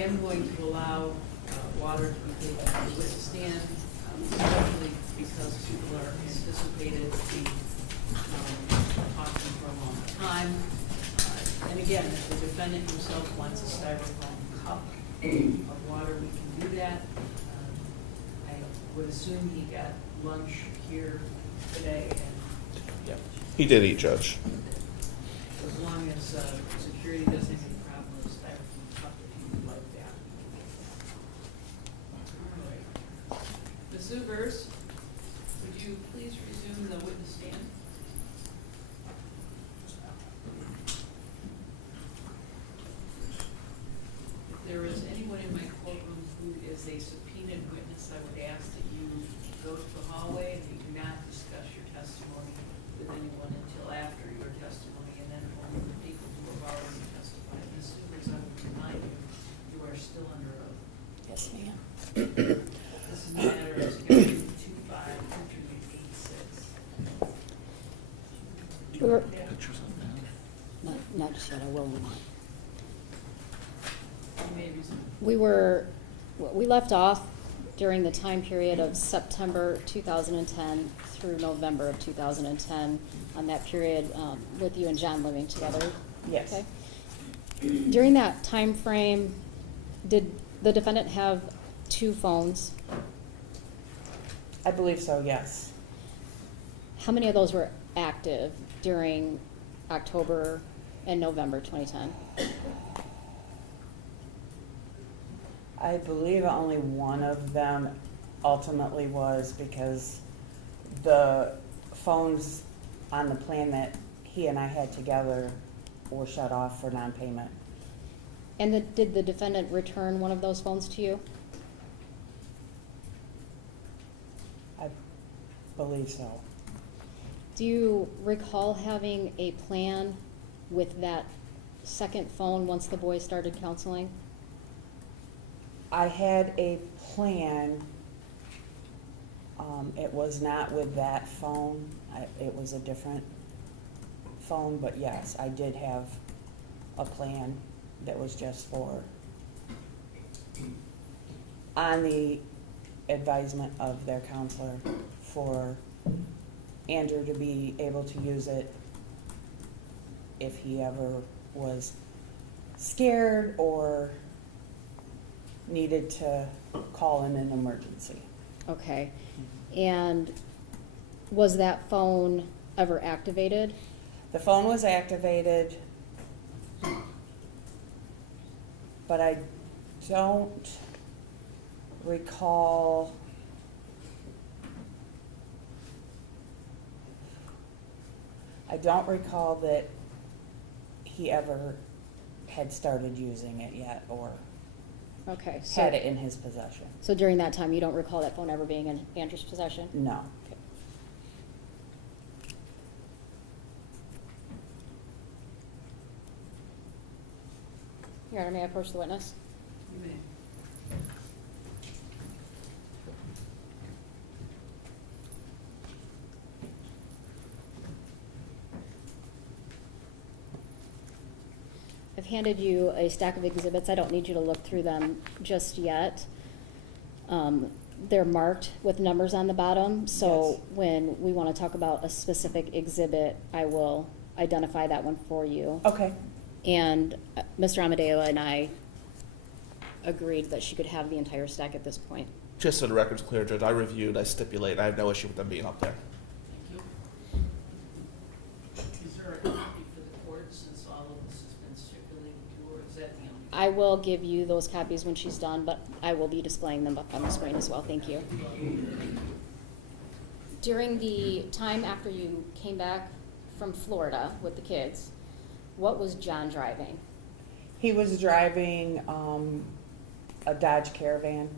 I am going to allow water to be taken to the witness stand, especially because people are anticipated to be talking for a long time. And again, if the defendant himself wants a styrofoam cup of water, we can do that. I would assume he got lunch here today, and Yeah, he did eat, Judge. as long as security doesn't have any problem with styrofoam cup, if you would like that. All right. Ms. Zuvers, would you please resume the witness stand? If there is anyone in my courtroom who is a subpoenaed witness, I would ask that you go to the hallway and you do not discuss your testimony with anyone until after your testimony, and then only the people who have already testified. Ms. Zuvers, I would remind you, you are still under oath. Yes, ma'am. This matter is carried 2-5-86. We were, Pictures of that. not just yet, I will in a moment. You may resume. We left off during the time period of September 2010 through November of 2010, on that period with you and John living together. Yes. Okay. During that time frame, did the defendant have 2 phones? I believe so, yes. How many of those were active during October and November 2010? I believe only one of them ultimately was because the phones on the plan that he and I had together were shut off for non-payment. And did the defendant return one of those phones to you? I believe so. Do you recall having a plan with that second phone once the boys started counseling? I had a plan. It was not with that phone. It was a different phone, but yes, I did have a plan that was just for, on the advisement of their counselor, for Andrew to be able to use it if he ever was scared or needed to call in an emergency. Okay. And was that phone ever activated? The phone was activated, but I don't recall. I don't recall that he ever had started using it yet or Okay. had it in his possession. So during that time, you don't recall that phone ever being in Andrew's possession? No. Okay. Your Honor, may I approach the witness? You may. I've handed you a stack of exhibits. I don't need you to look through them just yet. They're marked with numbers on the bottom, so Yes. when we want to talk about a specific exhibit, I will identify that one for you. Okay. And Mr. Amadeo and I agreed that she could have the entire stack at this point. Just so the record's clear, Judge, I reviewed, I stipulate, I have no issue with them being up there. Thank you. Is there a copy for the court since all of this has been stipulated to, or is that the only? I will give you those copies when she's done, but I will be displaying them up on the screen as well. Thank you. During the time after you came back from Florida with the kids, what was John driving? He was driving a Dodge Caravan.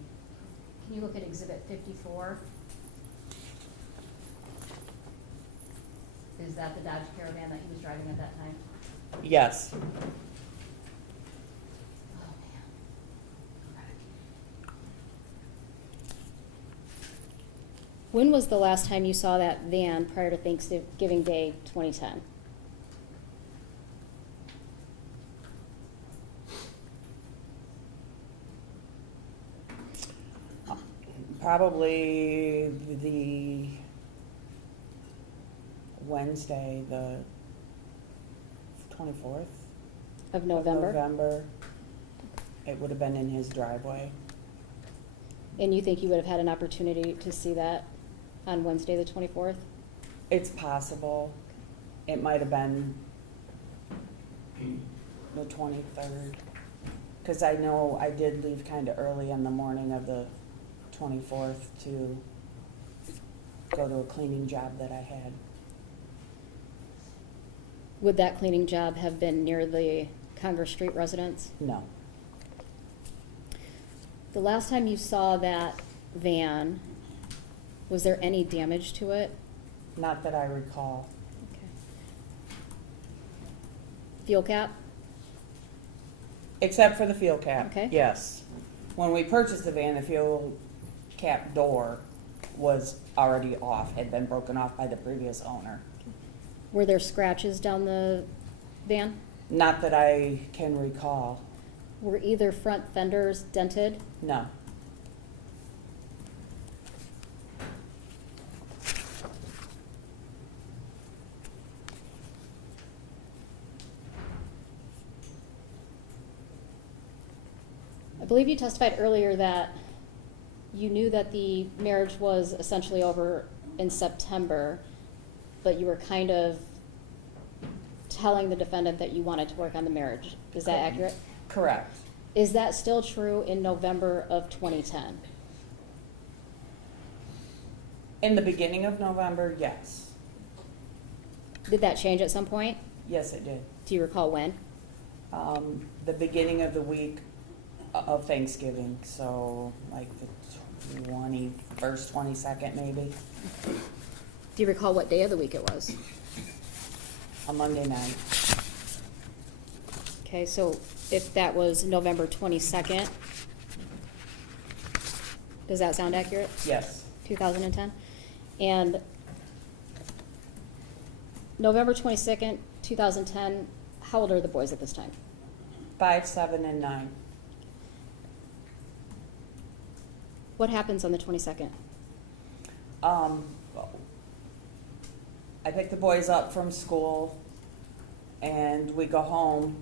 Can you look at Exhibit 54? Is that the Dodge Caravan that he was driving at that time? Yes. Oh, man. When was the last time you saw that van prior to Thanksgiving Day 2010? Probably the Wednesday, the 24th Of of November? November. It would have been in his driveway. And you think you would have had an opportunity to see that on Wednesday, the 24th? It's possible. It might have been the 23rd. Because I know I did leave kind of early in the morning of the 24th to go to a cleaning job that I had. Would that cleaning job have been near the Congress Street residence? No. The last time you saw that van, was there any damage to it? Not that I recall. Okay. Fuel cap? Except for the fuel cap. Okay. Yes. When we purchased the van, the fuel cap door was already off, had been broken off by the previous owner. Were there scratches down the van? Not that I can recall. Were either front fenders dented? No. I believe you testified earlier that you knew that the marriage was essentially over in September, but you were kind of telling the defendant that you wanted to work on the marriage. Is that accurate? Correct. Is that still true in November of 2010? In the beginning of November, yes. Did that change at some point? Yes, it did. Do you recall when? The beginning of the week of Thanksgiving, so like the 21st, 22nd maybe, Do you recall what day of the week it was? a Monday night. Okay, so if that was November 22nd, does that sound accurate? Yes. 2010? And November 22nd, 2010, how old are the boys at this time? 5, 7, and 9. What happens on the 22nd? I pick the boys up from school and we go home.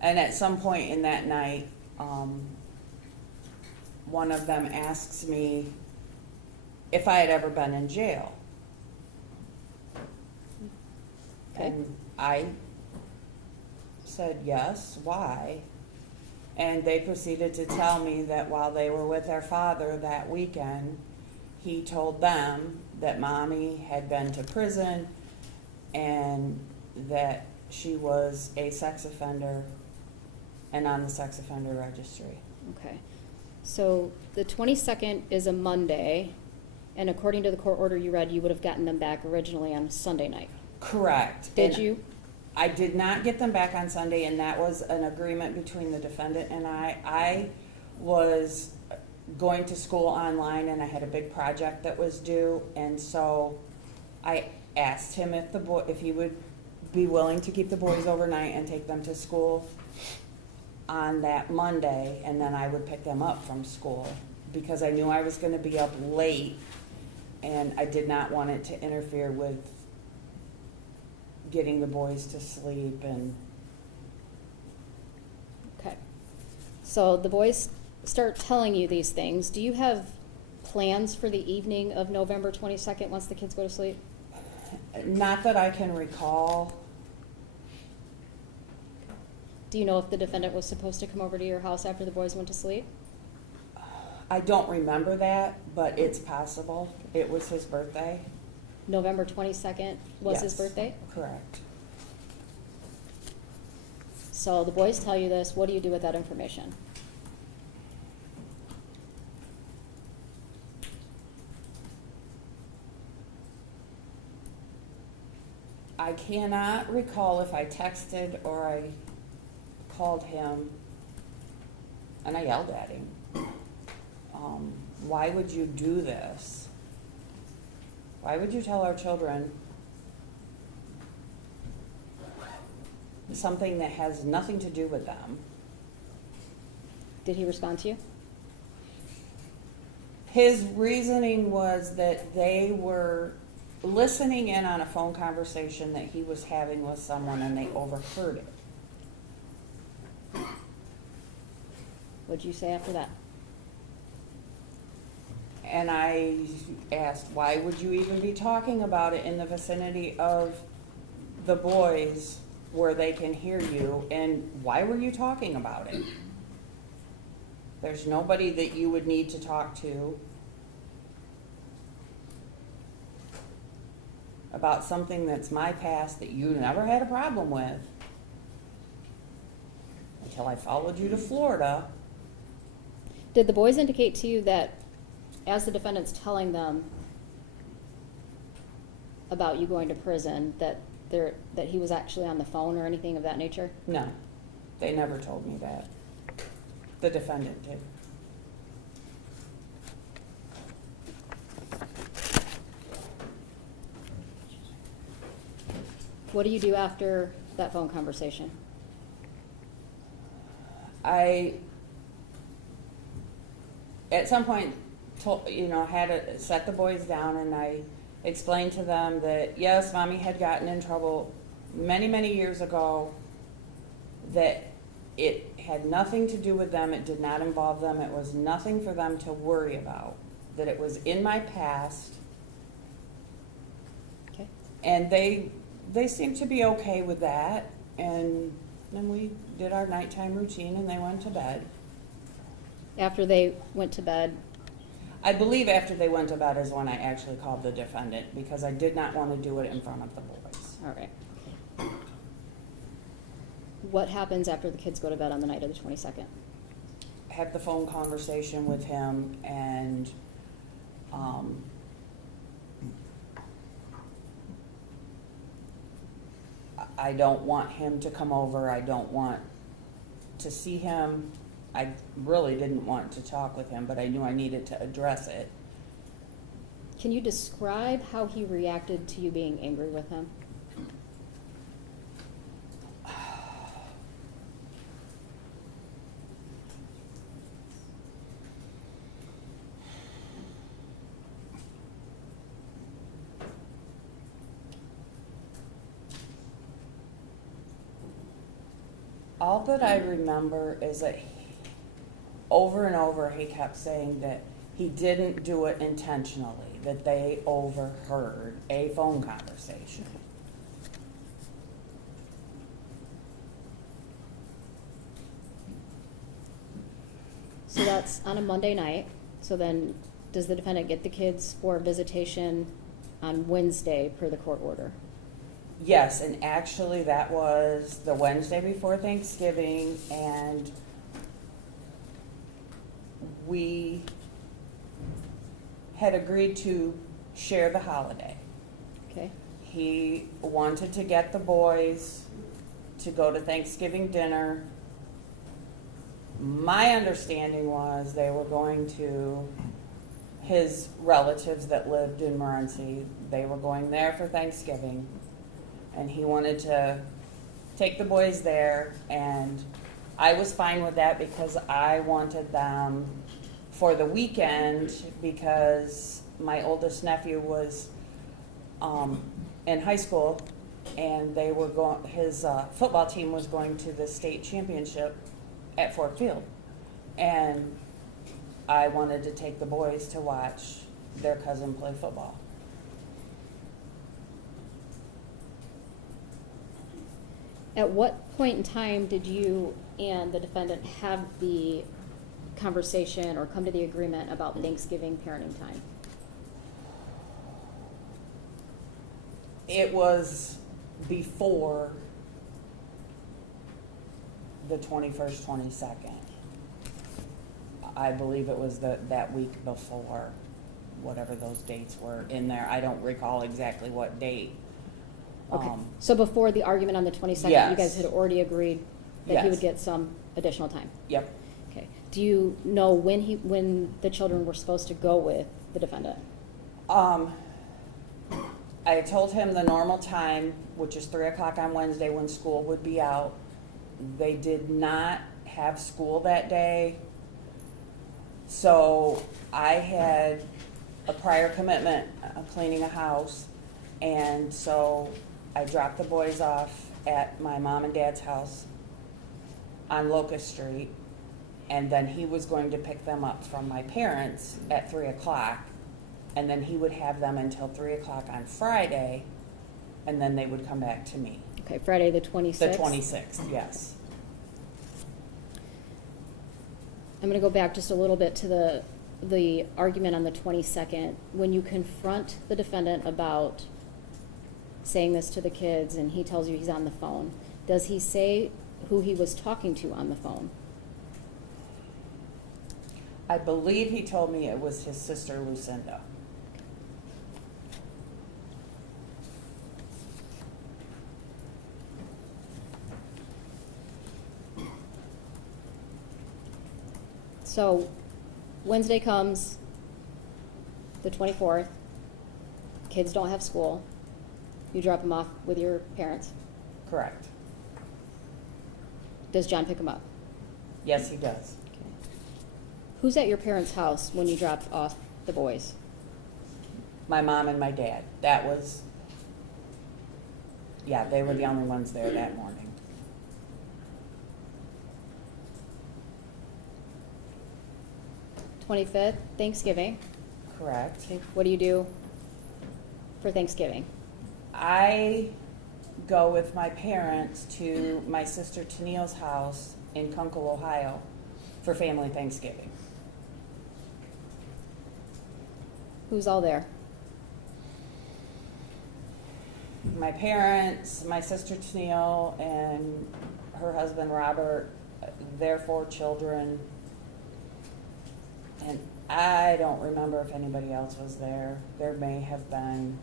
And at some point in that night, one of them asks me if I had ever been in jail. Okay. And I said yes, why? And they proceeded to tell me that while they were with their father that weekend, he told them that mommy had been to prison and that she was a sex offender and on the sex offender registry. Okay. So the 22nd is a Monday, and according to the court order you read, you would have gotten them back originally on Sunday night. Correct. Did And you? I did not get them back on Sunday, and that was an agreement between the defendant and I. I was going to school online, and I had a big project that was due, and so I asked him if he would be willing to keep the boys overnight and take them to school on that Monday, and then I would pick them up from school, because I knew I was going to be up late, and I did not want it to interfere with getting the boys to sleep. And Okay. So the boys start telling you these things. Do you have plans for the evening of November 22nd once the kids go to sleep? not that I can recall. Do you know if the defendant was supposed to come over to your house after the boys went to sleep? I don't remember that, but it's possible. It was his birthday. November 22nd was his Yes, birthday? Correct. So the boys tell you this. What do you do with that information? I cannot recall if I texted or I called him and I yelled at him. Why would you do this? Why would you tell our children something that has nothing to do with them? Did he respond to you? His reasoning was that they were listening in on a phone conversation that he was having with someone and they overheard it. What'd you say after that? And I asked, why would you even be talking about it in the vicinity of the boys where they can hear you? And why were you talking about it? There's nobody that you would need to talk to about something that's my past that you never had a problem with until I followed you to Florida. Did the boys indicate to you that, as the defendant's telling them about you going to prison, that he was actually on the phone or anything of that nature? No, they never told me that. The defendant did. What do you do after that phone conversation? I, at some point, had to set the boys down, and I explained to them that, yes, Mommy had gotten in trouble many, many years ago, that it had nothing to do with them, it did not involve them, it was nothing for them to worry about, that it was in my past, Okay. and they seemed to be okay with that, and then we did our nighttime routine and they went to bed. After they went to bed, I believe after they went to bed is when I actually called the defendant, because I did not want to do it in front of the boys. all right. What happens after the kids go to bed on the night of the 22nd? Had the phone conversation with him, and I don't want him to come over. I don't want to see him. I really didn't want to talk with him, but I knew I needed to address it. Can you describe how he reacted to you being angry with him? All that I remember is that over and over he kept saying that he didn't do it intentionally, that they overheard a phone conversation. So that's on a Monday night. So then, does the defendant get the kids for visitation on Wednesday per the court order? Yes, and actually that was the Wednesday before Thanksgiving, and we had agreed to share the holiday. Okay. He wanted to get the boys to go to Thanksgiving dinner. My understanding was they were going to his relatives that lived in Morenci. They were going there for Thanksgiving, and he wanted to take the boys there, and I was fine with that because I wanted them for the weekend, because my oldest nephew was in high school, and they were going. His football team was going to the state championship at Fort Field, and I wanted to take the boys to watch their cousin play football. At what point in time did you and the defendant have the conversation or come to the agreement about Thanksgiving parenting time? It was before the 21st, 22nd. I believe it was that week before, whatever those dates were in there. I don't recall exactly what date. Okay, so before the argument on the 22nd, you Yes. guys had already agreed that he Yes. would get some additional time? Yep. Okay. Do you know when the children were supposed to go with the defendant? I told him the normal time, which is 3 o'clock on Wednesday when school would be out. They did not have school that day, So I had a prior commitment of cleaning a house, and so I dropped the boys off at my mom and dad's house on Locust Street, and then he was going to pick them up from my parents at 3 o'clock, and then he would have them until 3 o'clock on Friday, and then they would come back to me. Okay, Friday the 26th? The 26th, yes. I'm going to go back just a little bit to the argument on the 22nd. When you confront the defendant about saying this to the kids and he tells you he's on the phone, does he say who he was talking to on the phone? I believe he told me it was his sister Lucinda. So Wednesday comes, the 24th, kids don't have school. You drop them off with your parents. Correct. Does John pick them up? Yes, he does. Okay. Who's at your parents' house when you drop off the boys? My mom and my dad. That was, yeah, they were the only ones there that morning. 25th, Thanksgiving. Correct. Okay, what do you do for Thanksgiving? I go with my parents to my sister Tennille's house in Kunkel, Ohio for family Thanksgiving. Who's all there? My parents, my sister Tennille, and her husband Robert, their 4 children, and I don't remember if anybody else was there. There may have been,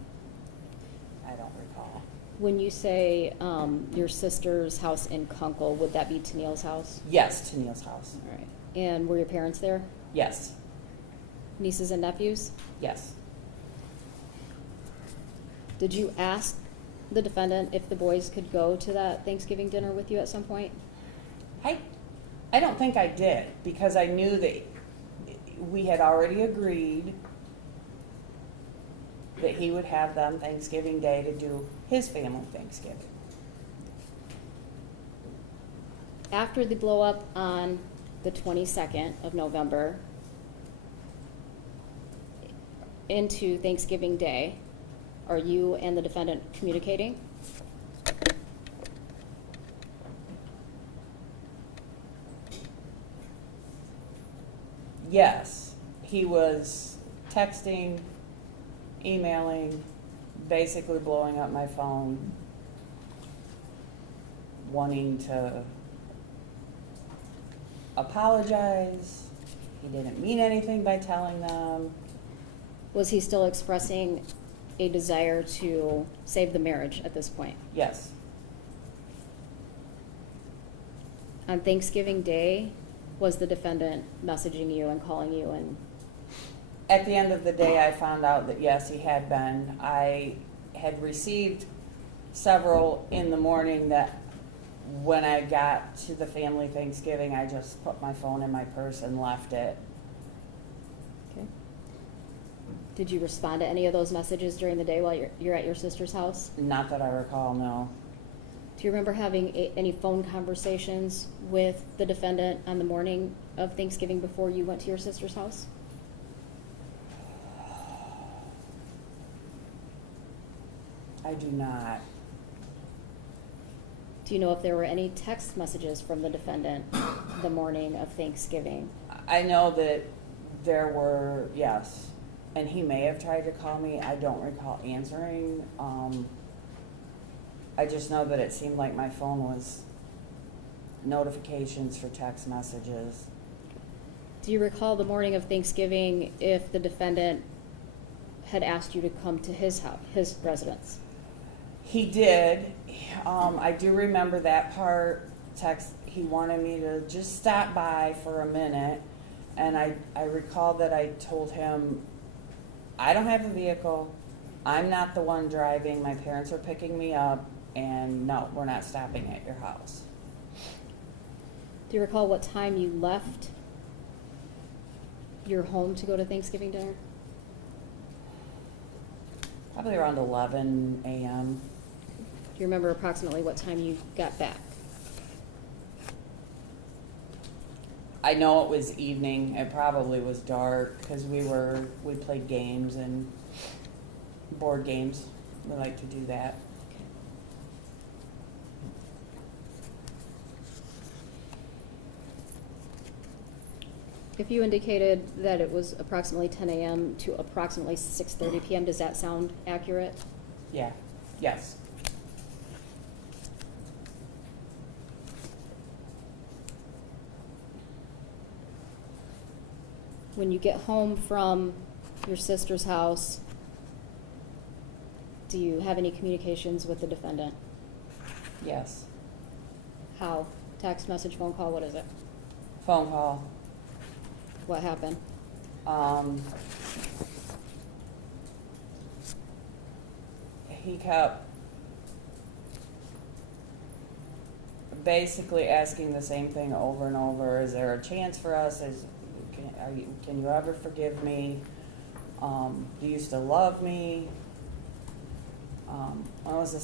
I don't recall. When you say your sister's house in Kunkel, would that be Tennille's house? Yes, Tennille's house. All right. And were your parents there? Yes, Nieces and nephews? yes. Did you ask the defendant if the boys could go to that Thanksgiving dinner with you at some point? I don't think I did, because I knew that we had already agreed that he would have them Thanksgiving Day to do his family Thanksgiving. After the blow up on the 22nd of November into Thanksgiving Day, are you and the defendant communicating? Yes, he was texting, emailing, basically blowing up my phone, wanting to apologize. He didn't mean anything by telling them. Was he still expressing a desire to save the marriage at this point? Yes, On Thanksgiving Day, was the defendant messaging you and calling you and at the end of the day, I found out that yes, he had been. I had received several in the morning that when I got to the family Thanksgiving, I just put my phone in my purse and left it. Okay. Did you respond to any of those messages during the day while you're at your sister's house? Not that I recall, no. Do you remember having any phone conversations with the defendant on the morning of Thanksgiving before you went to your sister's house? I do not. Do you know if there were any text messages from the defendant the morning of Thanksgiving? I know that there were, yes, and he may have tried to call me. I don't recall answering. I just know that it seemed like my phone was notifications for text messages. Do you recall the morning of Thanksgiving if the defendant had asked you to come to his house, his residence? He did. I do remember that part. Text. He wanted me to just stop by for a minute, and I recall that I told him, I don't have a vehicle. I'm not the one driving. My parents are picking me up, and no, we're not stopping at your house. Do you recall what time you left your home to go to Thanksgiving dinner? Probably around 11 a.m. Do you remember approximately what time you got back? I know it was evening. It probably was dark because we played games and board games. We like to do that. If you indicated that it was approximately 10 a.m. to approximately 6:30 p.m., does that sound accurate? Yeah. Yes. When you get home from your sister's house, do you have any communications with the defendant? Yes. How? Text, message, phone call, what is it? Phone call. What happened? He kept basically asking the same thing over and over. Is there a chance for us? Can you ever forgive me? Do you still love me? Well, it was the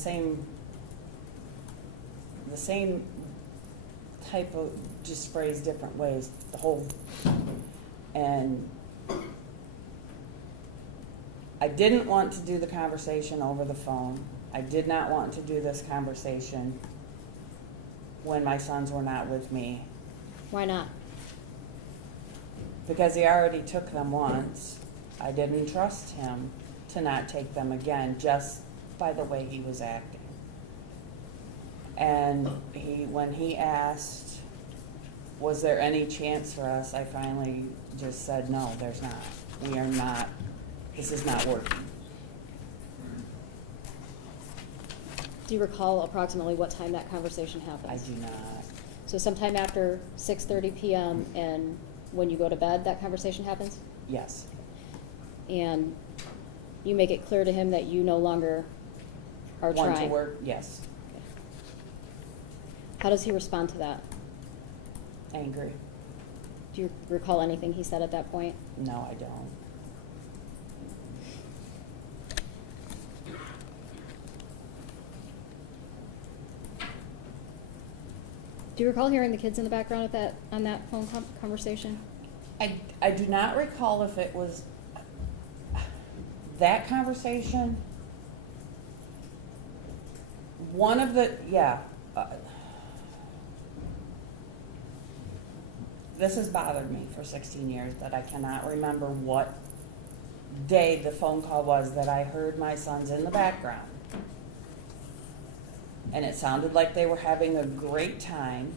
same type of, just phrased different ways, the whole, and I didn't want to do the conversation over the phone. I did not want to do this conversation when my sons were not with me, Why not? because he already took them once. I didn't trust him to not take them again, just by the way he was acting. And when he asked, was there any chance for us, I finally just said, no, there's not. We are not, this is not working. Do you recall approximately what time that conversation happened? I do not. So sometime after 6:30 p.m. and when you go to bed, that conversation happens? Yes. And you make it clear to him that you no longer are Want trying? to work? Yes. How does he respond to that? Angry? Do you recall anything he said at that point? No, I don't. Do you recall hearing the kids in the background on that phone conversation? I do not recall if it was that conversation. One of the, yeah. This has bothered me for 16 years, that I cannot remember what day the phone call was that I heard my sons in the background. And it sounded like they were having a great time.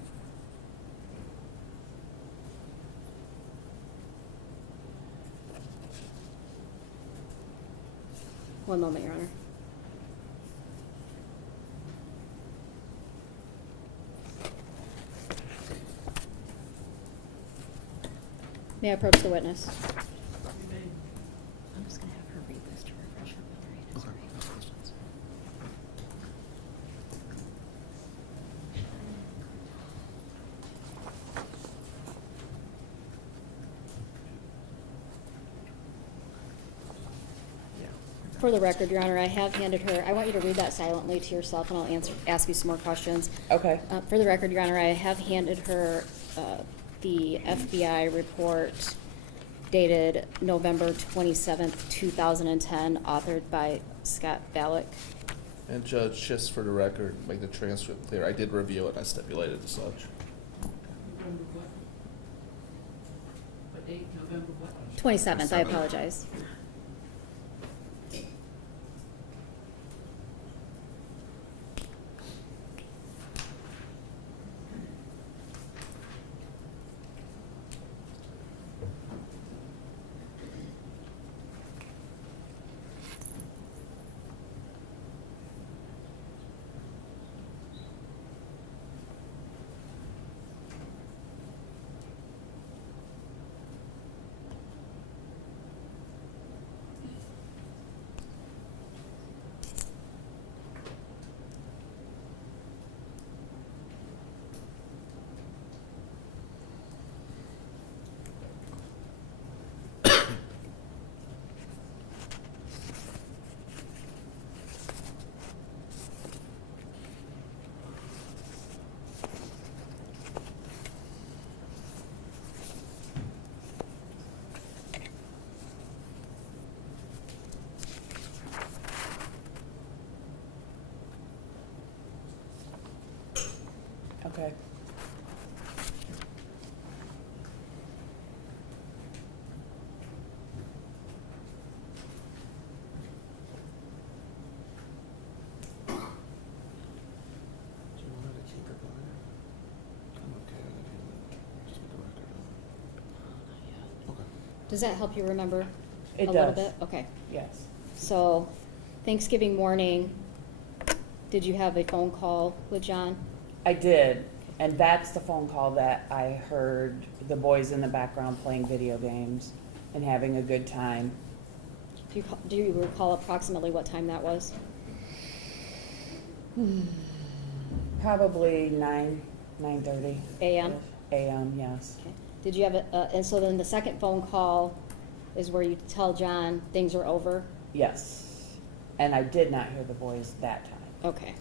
One moment, Your Honor. May I approach the witness? I'm just going to have her read this to refresh her memory. Is there any questions? For the record, Your Honor, I have handed her, I want you to read that silently to yourself, and I'll ask you some more questions. Okay. For the record, Your Honor, I have handed her the FBI report dated November 27th, 2010, authored by Scott Ballack. And Judge, just for the record, make the transcript clear, I did review it, I stipulated as such. November what? What date? November what? 27th, I apologize. Okay. Do you want her to keep it going? I'm okay with it. Just make a record of it. Okay. Does that help you remember It a little does. bit? Okay. Yes. So Thanksgiving morning, did you have a phone call with John? I did, and that's the phone call that I heard the boys in the background playing video games and having a good time. Do you recall approximately what time that was? Probably 9:30. AM? AM, yes. Okay. Did you have and so then the second phone call is where you tell John things are over? Yes. And I did not hear the boys that time. Okay.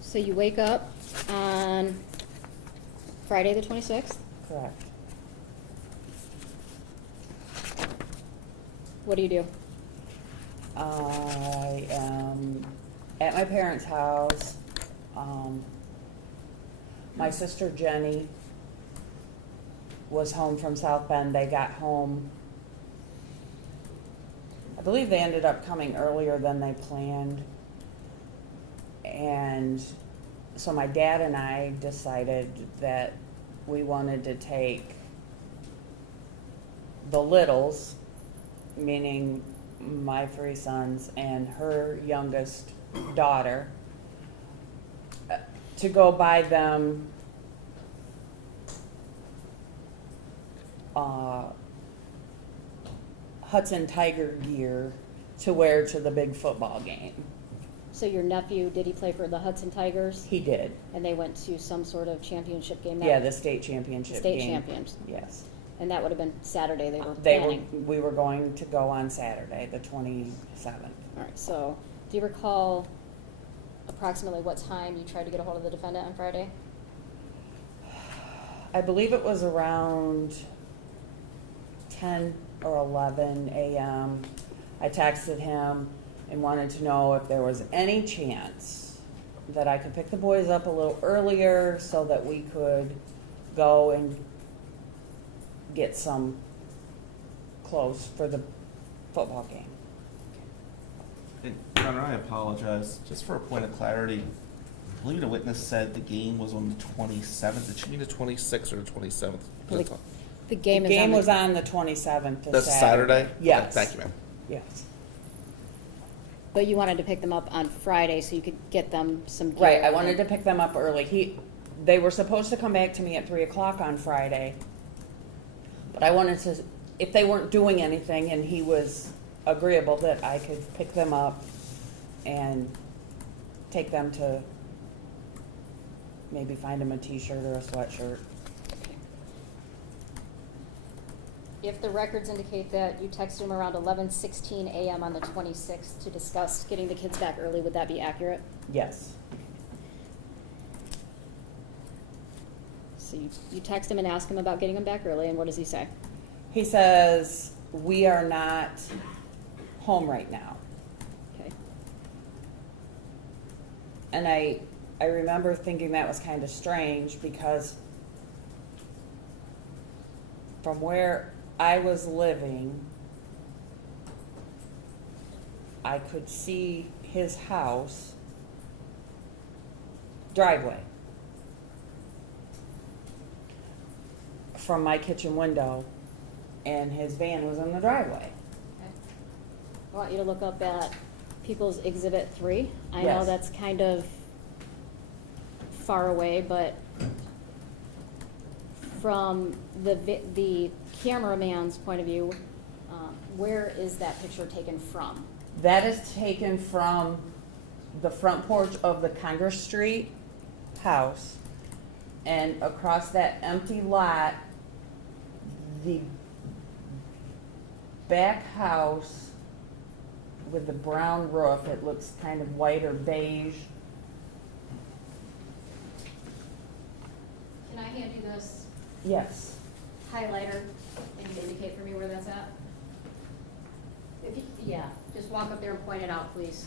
So you wake up on Friday the 26th. Correct. What do you do? I am at my parents' house. My sister Jenny was home from South Bend. They got home, I believe they ended up coming earlier than they planned. And so my dad and I decided that we wanted to take the littles, meaning my 3 sons and her youngest daughter, to go buy them Hudson Tiger gear to wear to the big football game. So your nephew, did he play for the Hudson Tigers? He did. And they went to some sort of championship game? Yeah, the state championship State game. champions. Yes. And that would have been Saturday they were They planning? we were going to go on Saturday, the 27th. All right, so do you recall approximately what time you tried to get a hold of the defendant on Friday? I believe it was around 10 or 11 a.m. I texted him and wanted to know if there was any chance that I could pick the boys up a little earlier so that we could go and get some clothes for the football game. And, Your Honor, I apologize. Just for a point of clarity, I believe the witness said the game was on the 27th. Did she mean the 26th or the 27th? The game The is game on was on the 27th of That's Saturday? Okay, Yes. thank you, ma'am. Yes. But you wanted to pick them up on Friday so you could get them some gear. Right, I wanted to pick them up early. They were supposed to come back to me at 3 o'clock on Friday. But I wanted to, if they weren't doing anything and he was agreeable, that I could pick them up and take them to maybe find him a t-shirt or a sweatshirt. If the records indicate that you texted him around 11:16 a.m. on the 26th to discuss getting the kids back early, would that be accurate? Yes. So you text him and ask him about getting them back early, and what does he say? He says, we are not home right now. Okay. And I remember thinking that was kind of strange because from where I was living, I could see his house driveway from my kitchen window, and his van was in the driveway. I want you to look up at People's Exhibit 3. I know Yes. that's kind of far away, but from the cameraman's point of view, where is that picture taken from? That is taken from the front porch of the Congress Street house, and across that empty lot, the back house with the brown roof, it looks kind of white or beige. Can I hand you this Yes. highlighter and you indicate for me where that's at? Yeah, just walk up there and point it out, please.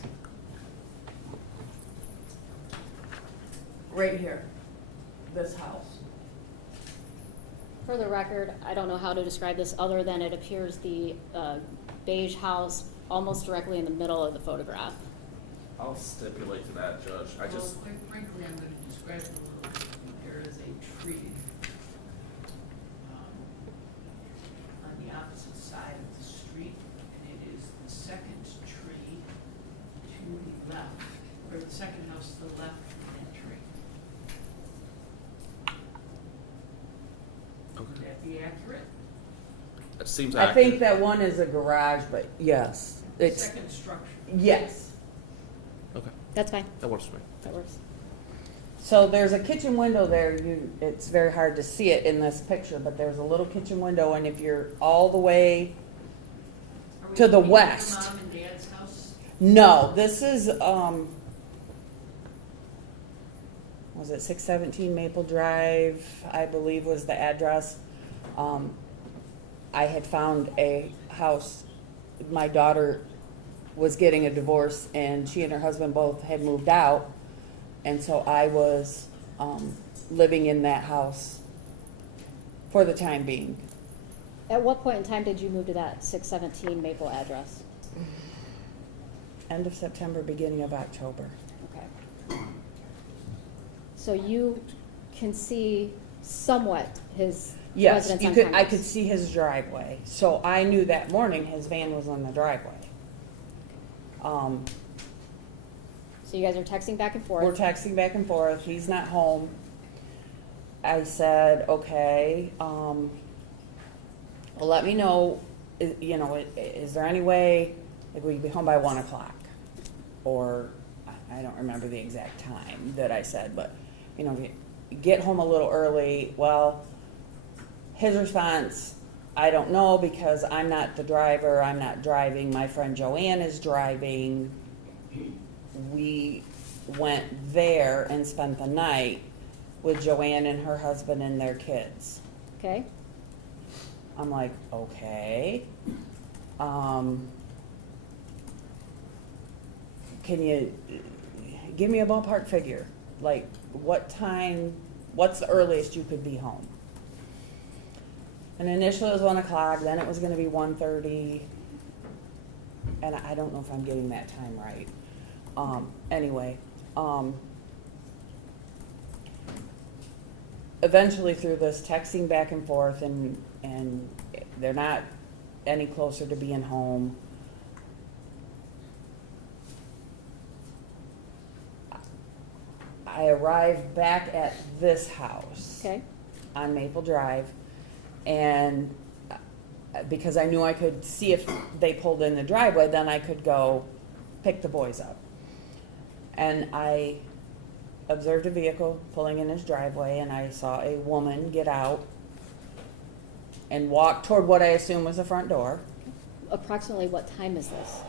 Right here, this house. For the record, I don't know how to describe this other than it appears the beige house almost directly in the middle of the photograph. I'll stipulate to that, Judge. I Well, just, quite frankly, I'm gonna describe it a little bit. There is a tree on the opposite side of the street, and it is the second tree to the left, or the second house to the left from that tree. Would that be accurate? it seems I accurate. think that one is a garage, but yes, it's, Second structure. yes. Okay, That's fine, that works for me. that works. So there's a kitchen window there, it's very hard to see it in this picture, but there's a little kitchen window, and if you're all the way, Are we To the looking at west. Your mom and dad's house? no, this is, was it 617 Maple Drive, I believe was the address. I had found a house, my daughter was getting a divorce, and she and her husband both had moved out, and so I was living in that house for the time being. At what point in time did you move to that 617 Maple address? End of September, beginning of October. Okay. So you can see somewhat his Yes, residence you on could, I Congress. could see his driveway, so I knew that morning his van was on the driveway. So you guys are texting back and forth? We're texting back and forth, he's not home. I said, okay, well, let me know, is there any way, like, we could be home by 1 o'clock? Or, I don't remember the exact time that I said, but, get home a little early. Well, his response, I don't know, because I'm not the driver, I'm not driving, my friend Joanne is driving. We went there and spent the night with Joanne and her husband and their kids. Okay, I'm like, okay. Can you give me a ballpark figure? Like, what time, what's the earliest you could be home? And initially it was 1 o'clock, then it was gonna be 1:30, and I don't know if I'm getting that time right. Anyway, eventually through this texting back and forth, and they're not any closer to being home, I arrived back at this house okay, on Maple Drive, and because I knew I could see if they pulled in the driveway, then I could go pick the boys up. And I observed a vehicle pulling in his driveway, and I saw a woman get out and walk toward what I assume was the front door. approximately what time is this?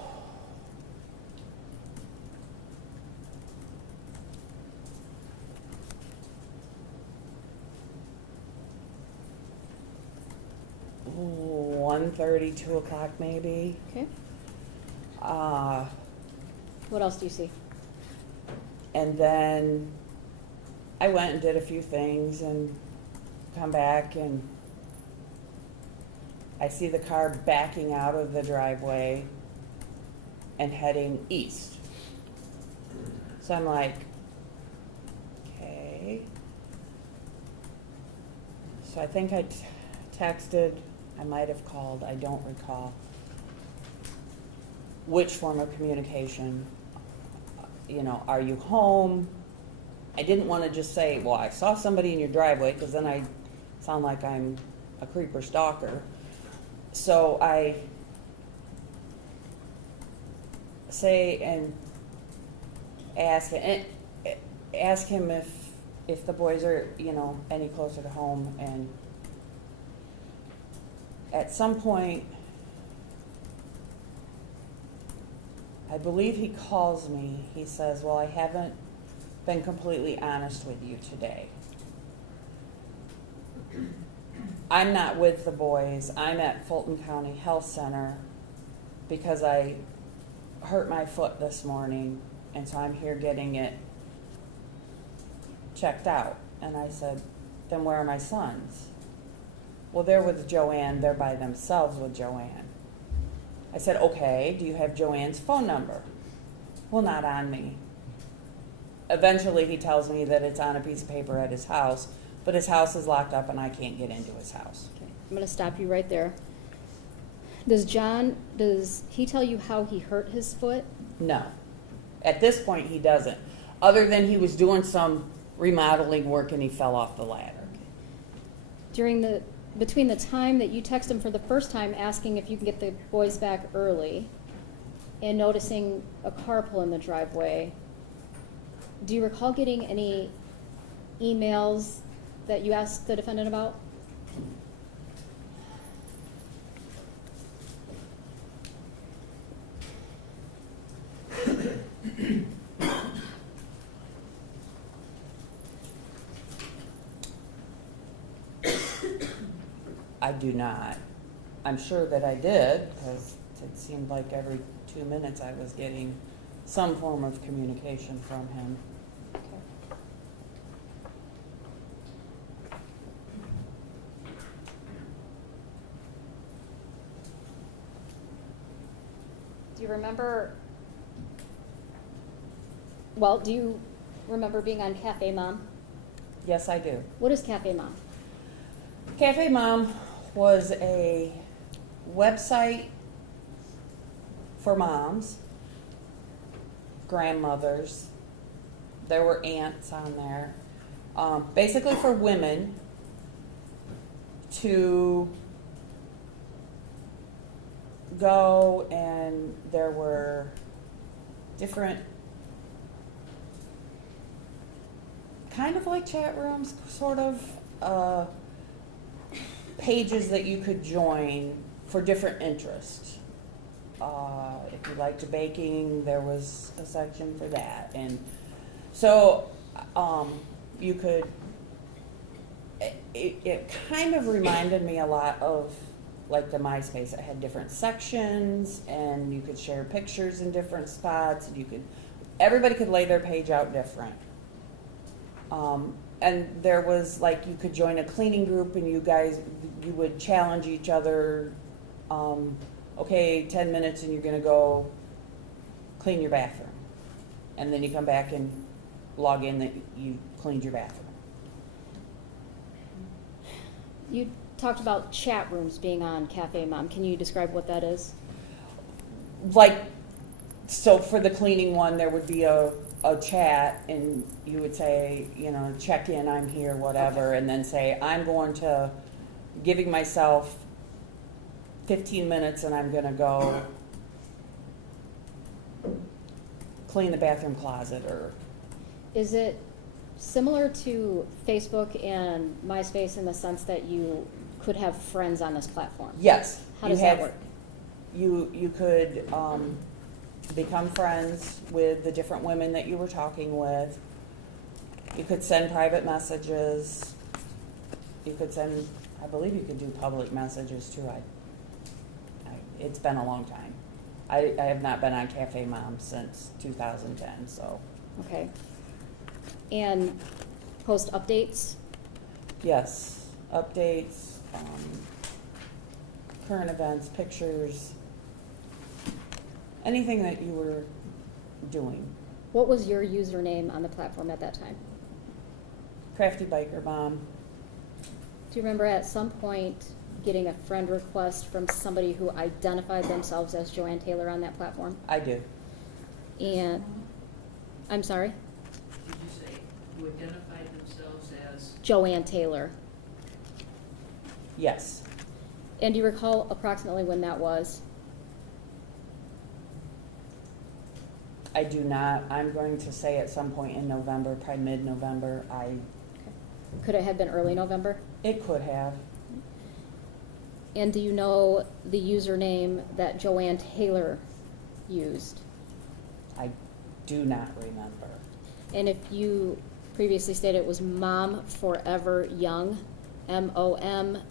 Ooh, 1:30, 2 o'clock maybe. Okay, Uh, what else do you see? And then I went and did a few things and come back, and I see the car backing out of the driveway and heading east. So I'm like, okay. So I think I texted, I might have called, I don't recall which form of communication. Are you home? I didn't want to just say, well, I saw somebody in your driveway, because then I sound like I'm a creeper stalker. So I say and ask him if the boys are, any closer to home. And at some point, I believe he calls me. He says, well, I haven't been completely honest with you today. I'm not with the boys. I'm at Fulton County Health Center because I hurt my foot this morning, and so I'm here getting it checked out. And I said, then where are my sons? Well, they're with Joanne, they're by themselves with Joanne. I said, okay, do you have Joanne's phone number? Well, not on me. Eventually, he tells me that it's on a piece of paper at his house, but his house is locked up and I can't get into his house. Okay, I'm gonna stop you right there. Does he tell you how he hurt his foot? No. At this point, he doesn't. Other than he was doing some remodeling work and he fell off the ladder. Between the time that you text him for the first time asking if you can get the boys back early and noticing a car pull in the driveway, do you recall getting any emails that you asked the defendant about? I do not. I'm sure that I did, because it seemed like every 2 minutes I was getting some form of communication from him. Do you remember being on Cafe Mom? Yes, I do. What is Cafe Mom? Cafe Mom was a website for moms, grandmothers. There were aunts on there. Basically for women to go, and there were different, kind of like chat rooms, sort of, pages that you could join for different interests. If you liked baking, there was a section for that. And so you could, it kind of reminded me a lot of like the MySpace. It had different sections, and you could share pictures in different spots, and everybody could lay their page out different. And there was like, you could join a cleaning group, and you would challenge each other. Okay, 10 minutes and you're gonna go clean your bathroom. And then you come back and log in that you cleaned your bathroom. You talked about chat rooms being on Cafe Mom. Can you describe what that is? Like, so for the cleaning one, there would be a chat, and you would say, check in, I'm here, whatever, okay. And then say, I'm going to, giving myself 15 minutes, and I'm going to go clean the bathroom closet. Or is it similar to Facebook and MySpace in the sense that you could have friends on this platform? Yes. How does that work? You could become friends with the different women that you were talking with. You could send private messages. You could send, I believe you could do public messages too. It's been a long time. I have not been on Cafe Mom since 2010, so. Okay. And post updates? Yes, updates, current events, pictures, anything that you were doing. What was your username on the platform at that time? Crafty Biker Mom. Do you remember at some point getting a friend request from somebody who identified themselves as Joanne Taylor on that platform? I do. And, I'm sorry? Did you say who identified themselves as? Joanne Taylor. Yes. And do you recall approximately when that was? I do not. I'm going to say at some point in November, probably mid-November. Could it have been early November? It could have. And do you know the username that Joanne Taylor used? I do not remember. And if you previously stated it was Mom Forever Young, MOMFOREVR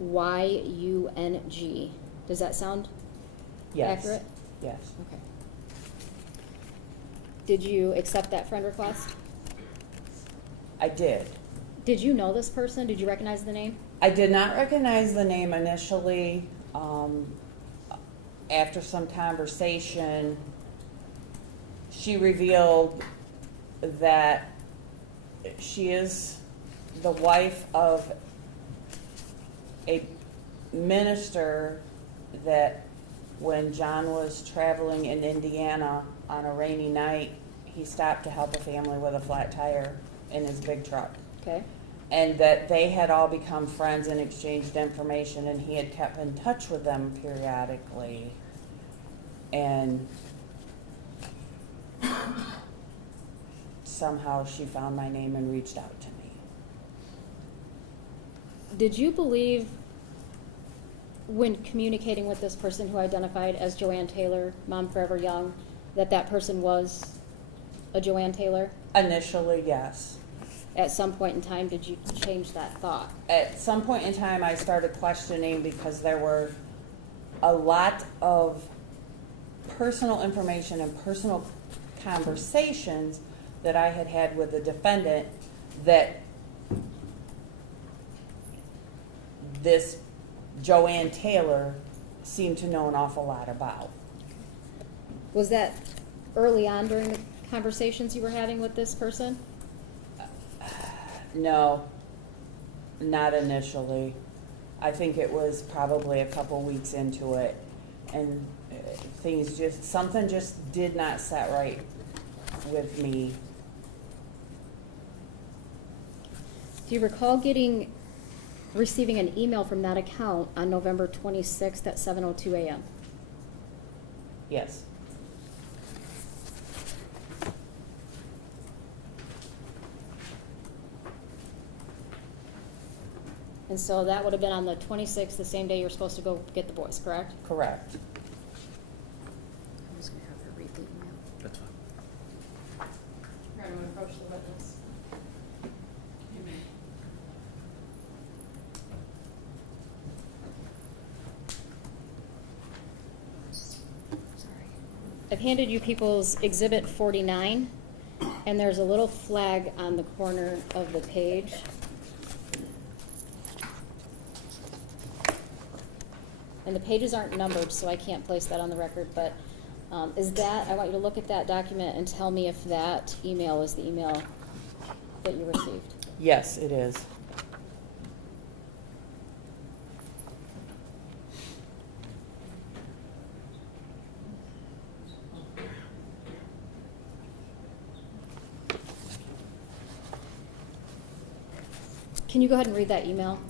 YUNG. Does that sound Yes. accurate? Yes. Okay. Did you accept that friend request? I did. Did you know this person? Did you recognize the name? I did not recognize the name initially. After some conversation, she revealed that she is the wife of a minister that when John was traveling in Indiana on a rainy night, he stopped to help a family with a flat tire in his big truck. Okay. And that they had all become friends and exchanged information, and he had kept in touch with them periodically. And somehow she found my name and reached out to me. Did you believe, when communicating with this person who identified as Joanne Taylor, Mom Forever Young, that that person was a Joanne Taylor? Initially, yes. At some point in time, did you change that thought? At some point in time, I started questioning because there were a lot of personal information and personal conversations that I had had with the defendant that this Joanne Taylor seemed to know an awful lot about. Was that early on during the conversations you were having with this person? No, not initially. I think it was probably a couple weeks into it, and something just did not set right with me. Do you recall receiving an email from that account on November 26th at 7:02 a.m.? Yes. And so that would have been on the 26th, the same day you're supposed to go get the boys, correct? Correct. I'm just going to have her read the email. That's fine. You're going to approach the witness. Sorry. I've handed you people's Exhibit 49, and there's a little flag on the corner of the page. And the pages aren't numbered, so I can't place that on the record, but I want you to look at that document and tell me if that email is the email that you received. Yes, it is. Can you go ahead and read that email?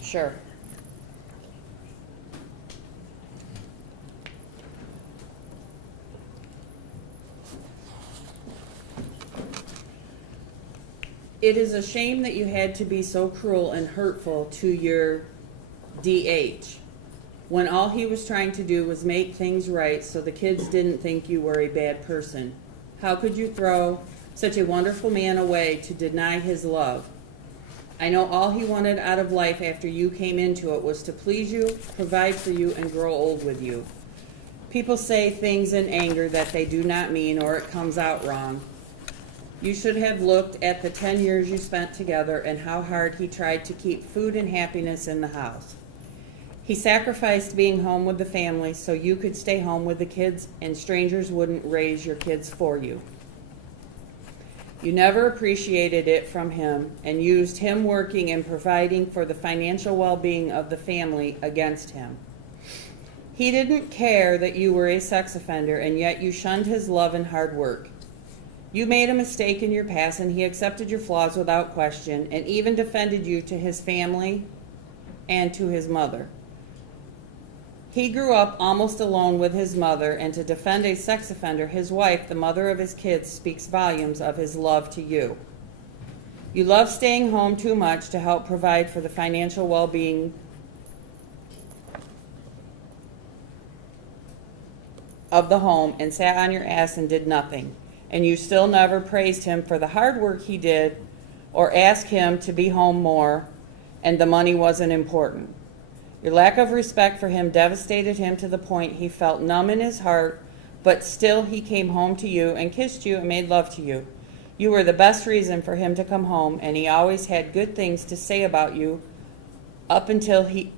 Sure. It is a shame that you had to be so cruel and hurtful to your DH when all he was trying to do was make things right so the kids didn't think you were a bad person. How could you throw such a wonderful man away to deny his love? I know all he wanted out of life after you came into it was to please you, provide for you, and grow old with you. People say things in anger that they do not mean, or it comes out wrong. You should have looked at the 10 years you spent together and how hard he tried to keep food and happiness in the house. He sacrificed being home with the family so you could stay home with the kids and strangers wouldn't raise your kids for you. You never appreciated it from him and used him working and providing for the financial well-being of the family against him. He didn't care that you were a sex offender, and yet you shunned his love and hard work. You made a mistake in your past, and he accepted your flaws without question and even defended you to his family and to his mother. He grew up almost alone with his mother, and to defend a sex offender, his wife, the mother of his kids, speaks volumes of his love to you. You love staying home too much to help provide for the financial well-being of the home and sat on your ass and did nothing. And you still never praised him for the hard work he did or asked him to be home more and the money wasn't important. Your lack of respect for him devastated him to the point he felt numb in his heart, but still he came home to you and kissed you and made love to you. You were the best reason for him to come home, and he always had good things to say about you up until he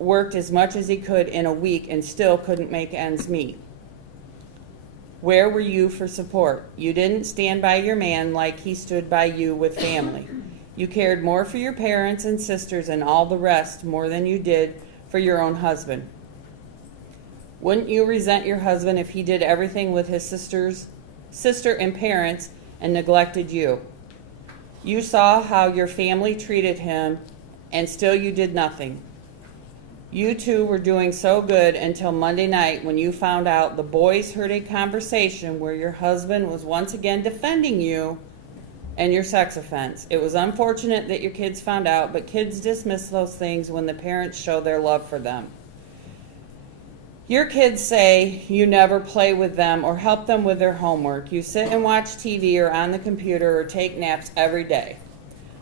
worked as much as he could in a week and still couldn't make ends meet. Where were you for support? You didn't stand by your man like he stood by you with family. You cared more for your parents and sisters and all the rest more than you did for your own husband. Wouldn't you resent your husband if he did everything with his sister and parents and neglected you? You saw how your family treated him, and still you did nothing. You two were doing so good until Monday night when you found out the boys heard a conversation where your husband was once again defending you and your sex offense. It was unfortunate that your kids found out, but kids dismiss those things when the parents show their love for them. Your kids say you never play with them or help them with their homework. You sit and watch TV or on the computer or take naps every day.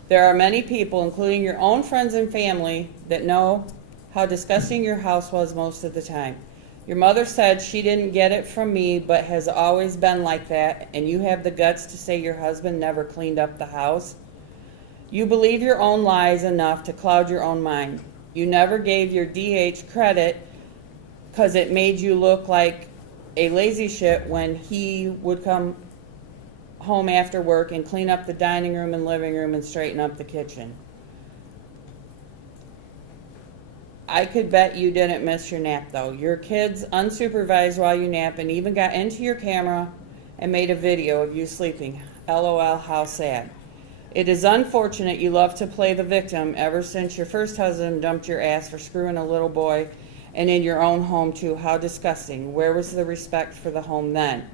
There are many people, including your own friends and family, that know how disgusting your house was most of the time. Your mother said she didn't get it from me, but has always been like that, and you have the guts to say your husband never cleaned up the house? You believe your own lies enough to cloud your own mind. You never gave your DH credit because it made you look like a lazy shit when he would come home after work and clean up the dining room and living room and straighten up the kitchen. I could bet you didn't miss your nap, though. Your kids unsupervised while you nap and even got into your camera and made a video of you sleeping. LOL, how sad. It is unfortunate you love to play the victim ever since your first husband dumped your ass for screwing a little boy, and in your own home, too. How disgusting. Where was the respect for the home then?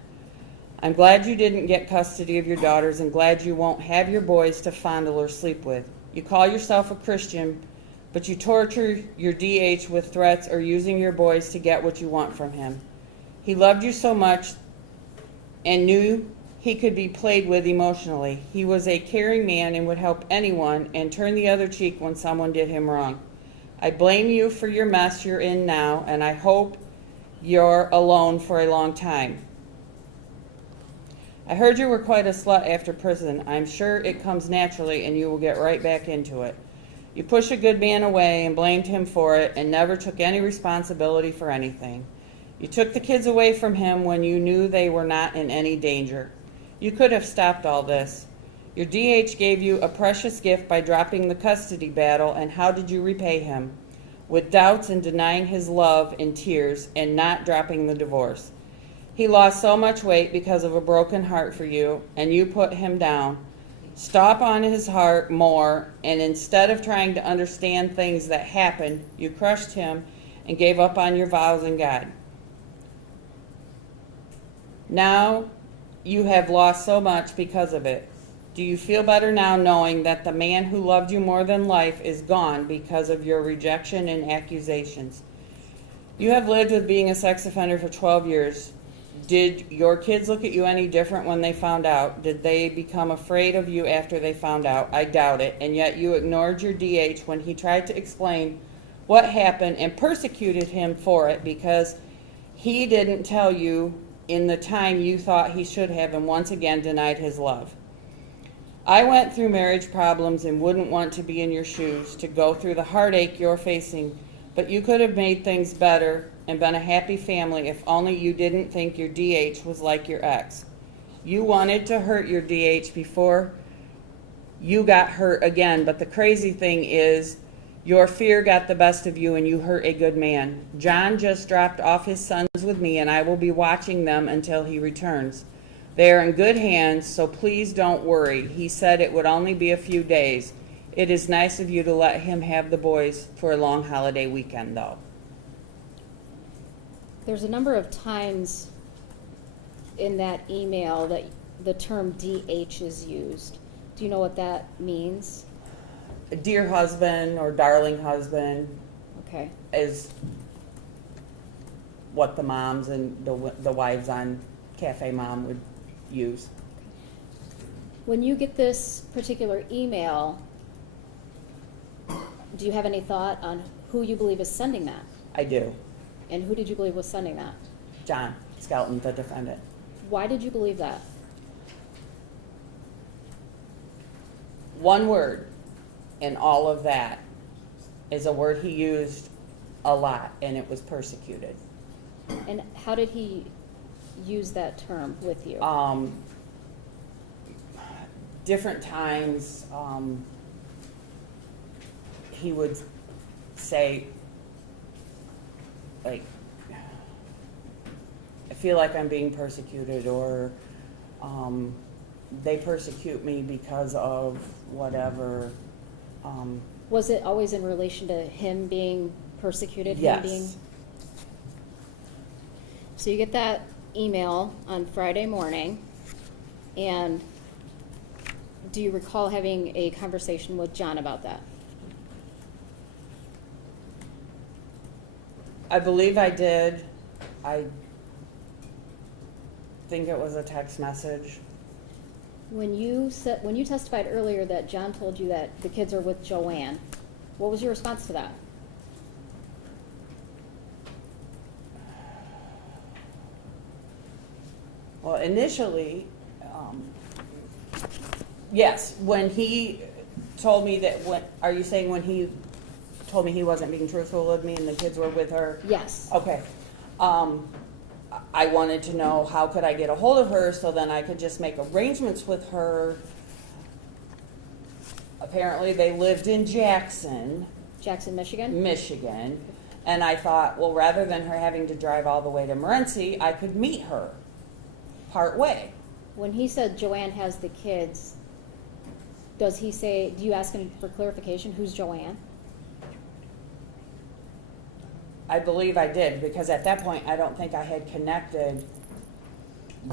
I'm glad you didn't get custody of your daughters and glad you won't have your boys to fondle or sleep with. You call yourself a Christian, but you torture your DH with threats or using your boys to get what you want from him. He loved you so much and knew he could be played with emotionally. He was a caring man and would help anyone and turn the other cheek when someone did him wrong. I blame you for your mess you're in now, and I hope you're alone for a long time. I heard you were quite a slut after prison. I'm sure it comes naturally and you will get right back into it. You pushed a good man away and blamed him for it and never took any responsibility for anything. You took the kids away from him when you knew they were not in any danger. You could have stopped all this. Your DH gave you a precious gift by dropping the custody battle, and how did you repay him? With doubts and denying his love in tears and not dropping the divorce. He lost so much weight because of a broken heart for you, and you put him down. Stop on his heart more, and instead of trying to understand things that happened, you crushed him and gave up on your vows and God. Now you have lost so much because of it. Do you feel better now knowing that the man who loved you more than life is gone because of your rejection and accusations? You have lived with being a sex offender for 12 years. Did your kids look at you any different when they found out? Did they become afraid of you after they found out? I doubt it. And yet you ignored your DH when he tried to explain what happened and persecuted him for it because he didn't tell you in the time you thought he should have, and once again denied his love. I went through marriage problems and wouldn't want to be in your shoes, to go through the heartache you're facing, but you could have made things better and been a happy family if only you didn't think your DH was like your ex. You wanted to hurt your DH before you got hurt again, but the crazy thing is your fear got the best of you and you hurt a good man. John just dropped off his sons with me, and I will be watching them until he returns. They are in good hands, so please don't worry. He said it would only be a few days. It is nice of you to let him have the boys for a long holiday weekend, though. There's a number of times in that email that the term DH is used. Do you know what that means? Dear husband or darling husband Okay. is what the moms and the wives on Cafe Mom would use. When you get this particular email, Do you have any thought on who you believe is sending that? I do. And who did you believe was sending that? John Skelton, the defendant. Why did you believe that? One word in all of that is a word he used a lot, and it was persecuted. And how did he use that term with you? Different times, he would say, like, I feel like I'm being persecuted, or they persecute me because of whatever. Was it always in relation to him being persecuted? Yes. Him being... So you get that email on Friday morning, and do you recall having a conversation with John about that? I believe I did. I think it was a text message. When you testified earlier that John told you that the kids are with Joanne, what was your response to that? Well, initially, yes, when he told me that, are you saying when he told me he wasn't being truthful with me and the kids were with her? Yes. Okay. I wanted to know how could I get a hold of her so then I could just make arrangements with her. Apparently they lived in Jackson, Michigan? Michigan, and I thought, well, rather than her having to drive all the way to Morenci, I could meet her part way. When he said Joanne has the kids, do you ask him for clarification, who's Joanne? I believe I did, because at that point, I don't think I had connected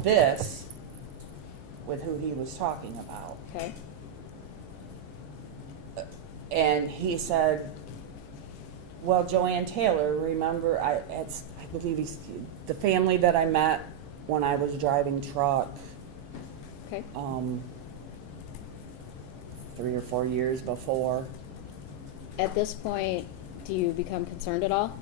this with who he was talking about. Okay. And he said, well, Joanne Taylor, remember, I believe he's the family that I met when I was driving truck, Okay. 3 or 4 years before. At this point, do you become concerned at all?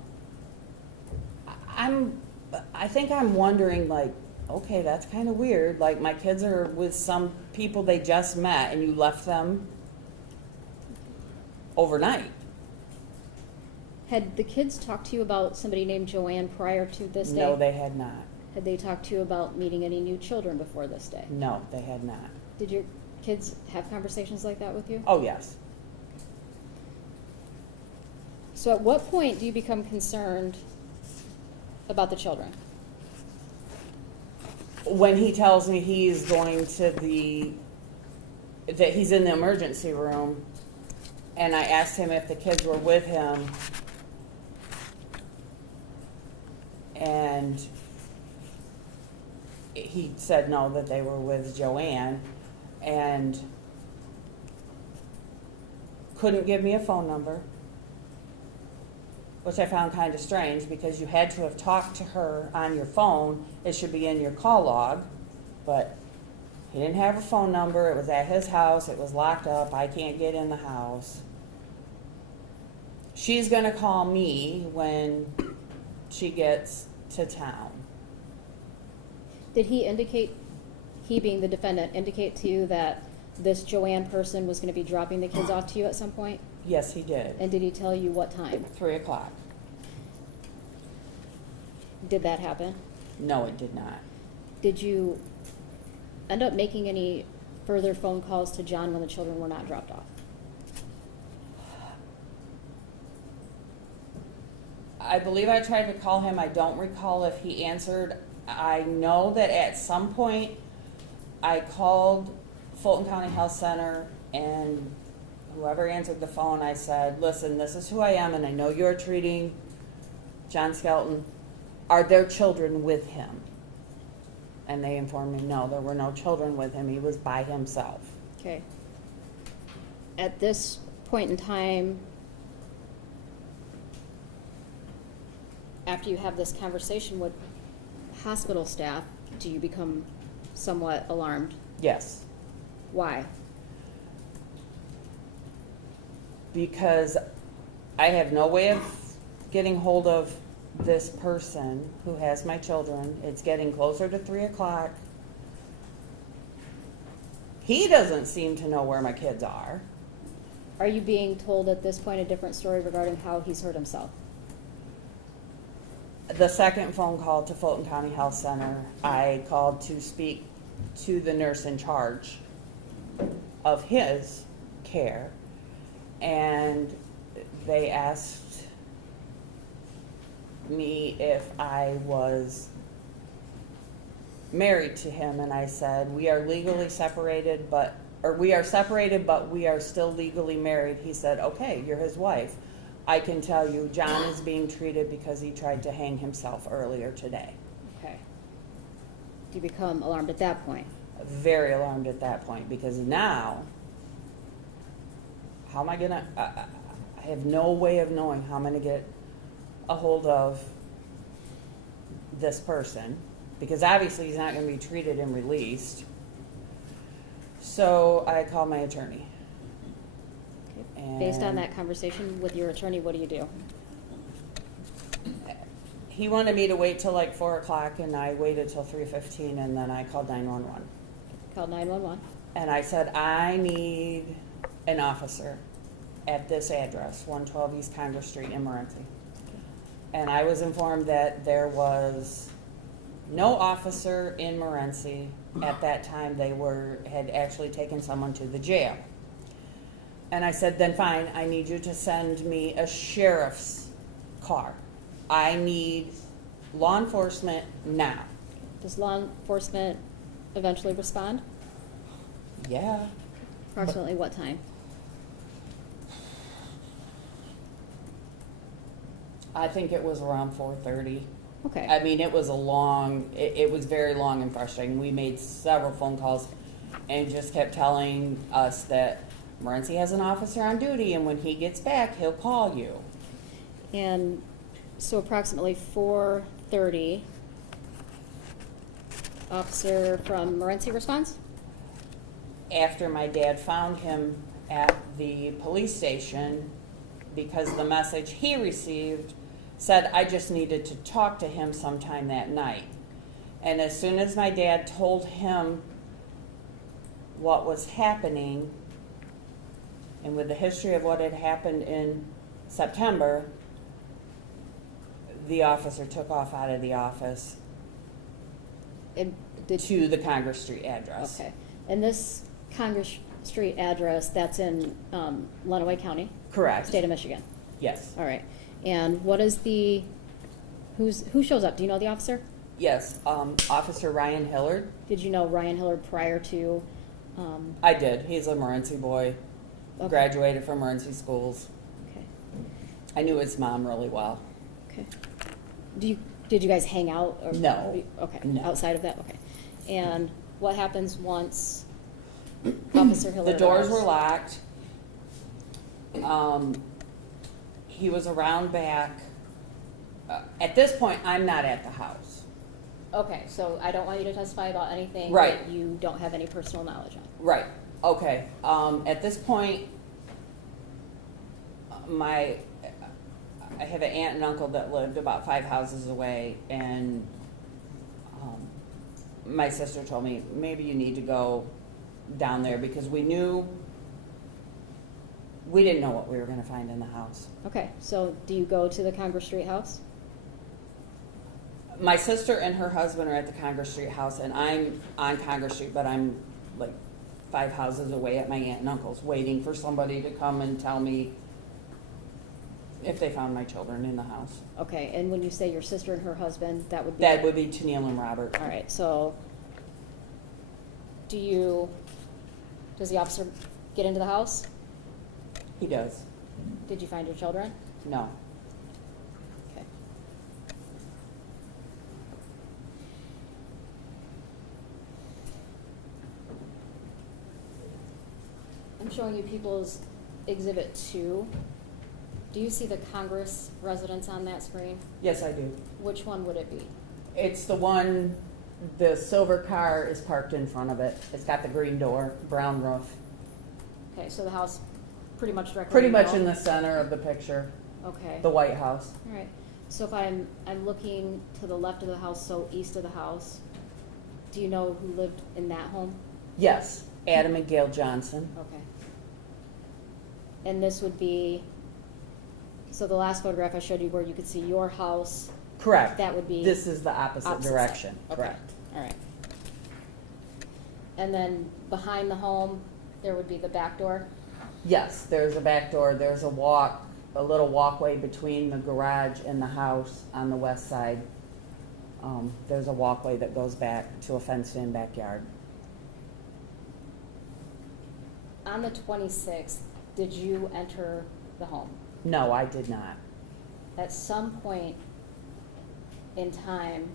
I think I'm wondering, like, okay, that's kind of weird. Like, my kids are with some people they just met, and you left them overnight. Had the kids talked to you about somebody named Joanne prior to this day? No, they had not. Had they talked to you about meeting any new children before this day? No, they had not. Did your kids have conversations like that with you? Oh, yes. So at what point do you become concerned about the children? When he tells me he's going to that he's in the emergency room, and I asked him if the kids were with him, and he said no, that they were with Joanne, and couldn't give me a phone number, which I found kind of strange, because you had to have talked to her on your phone. It should be in your call log, but he didn't have a phone number. It was at his house. It was locked up. I can't get in the house. She's going to call me when she gets to town. Did he indicate, he being the defendant, indicate to you that this Joanne person was going to be dropping the kids off to you at some point? Yes, he did. And did he tell you what time? 3 o'clock. Did that happen? No, it did not. Did you end up making any further phone calls to John when the children were not dropped off? I believe I tried to call him. I don't recall if he answered. I know that at some point I called Fulton County Health Center, and whoever answered the phone, I said, listen, this is who I am, and I know you're treating John Skelton. Are there children with him? And they informed me, no, there were no children with him. He was by himself. Okay. At this point in time, after you have this conversation with hospital staff, do you become somewhat alarmed? Yes. Why? Because I have no way of getting hold of this person who has my children. It's getting closer to 3 o'clock. He doesn't seem to know where my kids are. Are you being told at this point a different story regarding how he's hurt himself? The second phone call to Fulton County Health Center, I called to speak to the nurse in charge of his care, and they asked me if I was married to him, and I said, we are legally separated, but we are still legally married. He said, okay, you're his wife. I can tell you, John is being treated because he tried to hang himself earlier today. Okay. Do you become alarmed at that point? Very alarmed at that point, because now, how am I gonna, I have no way of knowing how I'm gonna get a hold of this person, because obviously he's not gonna be treated and released. So I called my attorney. Okay. Based on And that conversation with your attorney, what do you do? he wanted me to wait till like 4 o'clock, and I waited till 3:15, and then I called 911. Called 911? And I said, I need an officer at this address, 112 East Congress Street in Morenci. And I was informed that there was no officer in Morenci at that time. They had actually taken someone to the jail. And I said, then fine, I need you to send me a sheriff's car. I need law enforcement now. Does law enforcement eventually respond? Yeah. Approximately what time? I think it was around 4:30. Okay. I mean, it was it was very long and frustrating. We made several phone calls and just kept telling us that Morenci has an officer on duty, and when he gets back, he'll call you. And so approximately 4:30, officer from Morenci responds? After my dad found him at the police station, because the message he received said I just needed to talk to him sometime that night. And as soon as my dad told him what was happening, and with the history of what had happened in September, the officer took off out of the office And did to the Congress Street address. Okay. And this Congress Street address, that's in Lenawee County, Correct. state of Michigan. Yes. All right. And what is who shows up? Do you know the officer? Yes. Officer Ryan Hillard. Did you know Ryan Hillard prior to? I did. He's a Morenci boy. Okay. Graduated from Morenci schools. Okay. I knew his mom really well. Okay. Did you guys hang out? Or, No. Okay. No. Outside of that? Okay. And what happens once Officer Hillard The doors arrives? were locked. He was around back. At this point, I'm not at the house. Okay, so I don't want you to testify about anything Right. that you don't have any personal knowledge on. Right. Okay. At this point, I have an aunt and uncle that lived about 5 houses away, and my sister told me maybe you need to go down there, because we didn't know what we were going to find in the house. Okay, so do you go to the Congress Street house? My sister and her husband are at the Congress Street house, and I'm on Congress Street, but I'm like 5 houses away at my aunt and uncle's, waiting for somebody to come and tell me if they found my children in the house. Okay, and when you say your sister and her husband, that would be? That would be Tennille and Robert. All right, so does the officer get into the house? He does. Did you find your children? No. Okay. I'm showing you People's Exhibit 2. Do you see the Congress residence on that screen? Yes, I do. Which one would it be? It's the one, the silver car is parked in front of it. It's got the green door, brown roof. Okay, so the house pretty much directly Pretty much below? in the center of the picture. Okay. the White House. All right. So if I'm looking to the left of the house, so east of the house, do you know who lived in that home? Yes, Adam and Gail Johnson. Okay. And this would be, so the last photograph I showed you where you could see your house, Correct. that would be This is the opposite opposite side. direction. Okay. Correct. All right. And then behind the home, there would be the back door? Yes, there's a back door. There's a little walkway between the garage and the house on the west side. There's a walkway that goes back to a fenced-in backyard. On the 26th, did you enter the home? No, I did not. At some point in time,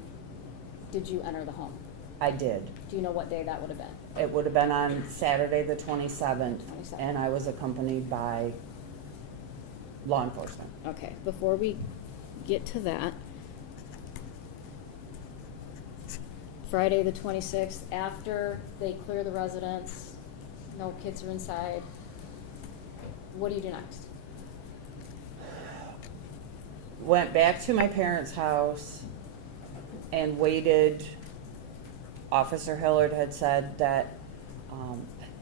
did you enter the home? I did. Do you know what day that would have been? It would have been on Saturday, the 27th, 27th. and I was accompanied by law enforcement. Okay, before we get to that, Friday the 26th, after they clear the residence, no kids are inside, what do you do next? Went back to my parents' house and waited. Officer Hillard had said that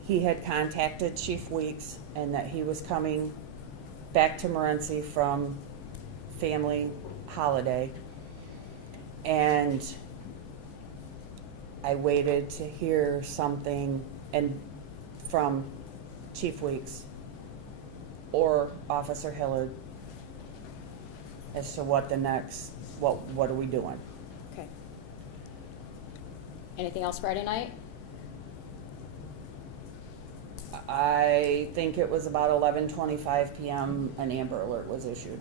he had contacted Chief Weeks and that he was coming back to Morenci from family holiday. And I waited to hear something from Chief Weeks or Officer Hillard as to what are we doing? Okay. Anything else Friday night? I think it was about 11:25 p.m. an Amber Alert was issued.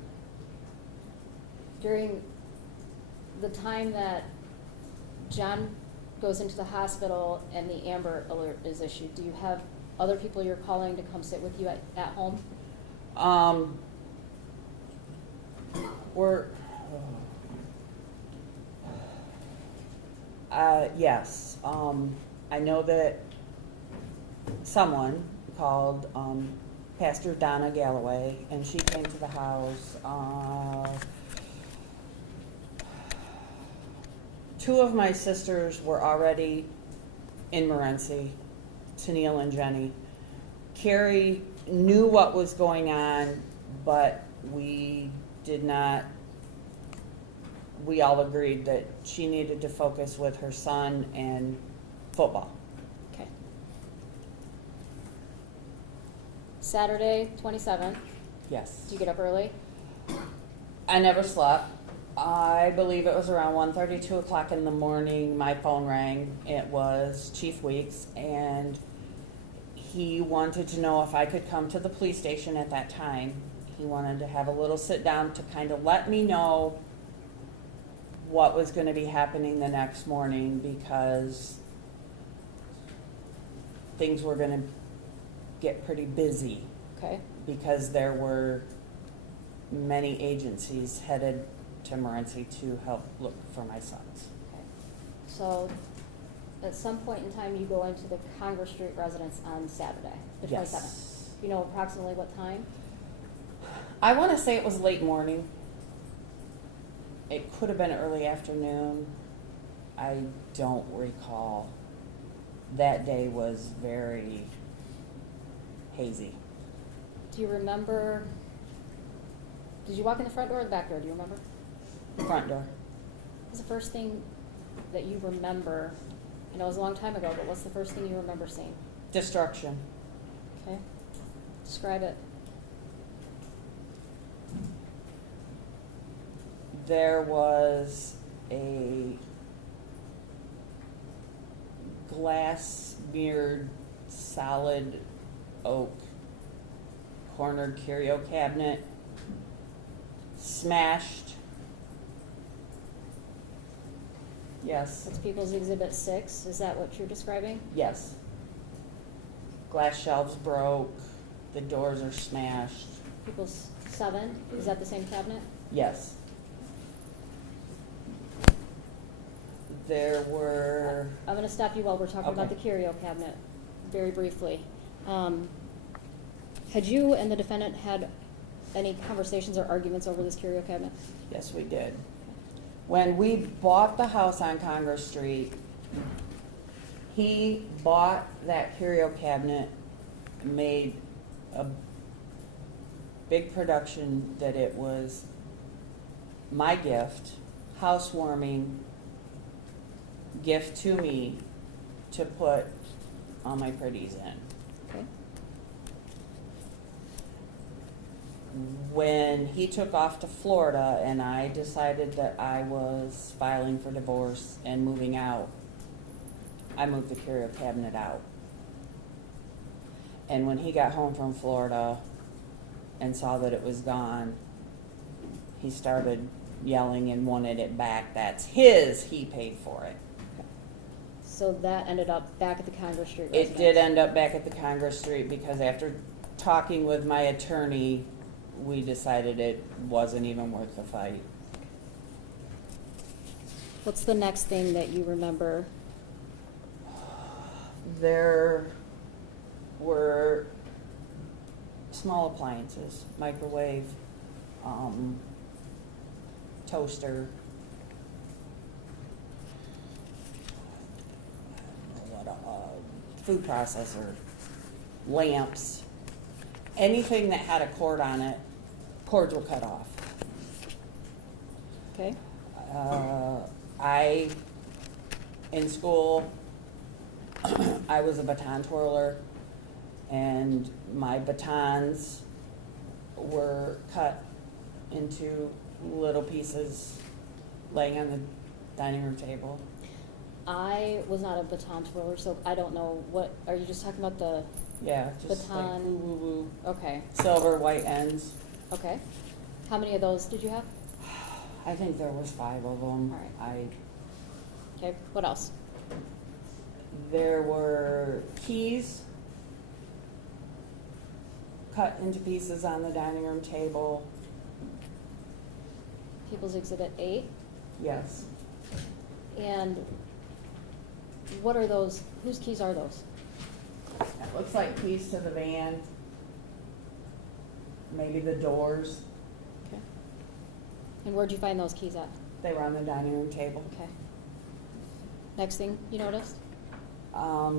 During the time that John goes into the hospital and the Amber Alert is issued, do you have other people you're calling to come sit with you at home? Yes. I know that someone called Pastor Donna Galloway, and she came to the house. Two of my sisters were already in Morenci, Tennille and Jenny. Carrie knew what was going on, but we all agreed that she needed to focus with her son and football. Okay. Saturday, 27th, Yes. do you get up early? I never slept. I believe it was around 1:30, 2 o'clock in the morning. My phone rang. It was Chief Weeks, and he wanted to know if I could come to the police station at that time. He wanted to have a little sit down to kind of let me know what was going to be happening the next morning, because things were going to get pretty busy, Okay. because there were many agencies headed to Morenci to help look for my sons. Okay. So, at some point in time, you go into the Congress Street residence on Saturday, the 27th. Yes. You know approximately what time? I want to say it was late morning. It could have been early afternoon. I don't recall. That day was very hazy. Do you remember, did you walk in the front door or the back door? Do you remember? Front door. What's the first thing that you remember? I know it was a long time ago, but what's the first thing you remember seeing? Destruction. Okay. Describe it. There was a glass mirrored solid oak cornered curio cabinet smashed. Yes. It's People's Exhibit 6. Is that what you're describing? Yes. Glass shelves broke. The doors are smashed. People's 7. Is that the same cabinet? Yes. There were. I'm going to stop you while we're talking about the Okay. curio cabinet, very briefly. Had you and the defendant had any conversations or arguments over this curio cabinet? Yes, we did. When we bought the house on Congress Street, he bought that curio cabinet, made a big production that it was my gift, housewarming gift to me to put all my pretties in. Okay. When he took off to Florida and I decided that I was filing for divorce and moving out, I moved the curio cabinet out. And when he got home from Florida and saw that it was gone, he started yelling and wanted it back. That's his, he paid for it. So that ended up back at the Congress Street It residence? did end up back at the Congress Street because after talking with my attorney, we decided it wasn't even worth the fight. What's the next thing that you remember? There were small appliances, microwave, toaster, food processor, lamps, anything that had a cord on it, cords were cut off. Okay, In school, I was a baton twirler, and my batons were cut into little pieces laying on the dining room table. I was not a baton twirler, so I don't know what, are you just talking about the, Yeah, just like Baton. woo woo woo. okay, Silver, white ends. okay. How many of those did you have? I think there was 5 of them. All right. Okay, what else? There were keys cut into pieces on the dining room table. People's Exhibit 8. Yes. And what are those, whose keys are those? It looks like keys to the van. Maybe the doors. Okay. And where'd you find those keys at? They were on the dining room table. Okay. Next thing you noticed? I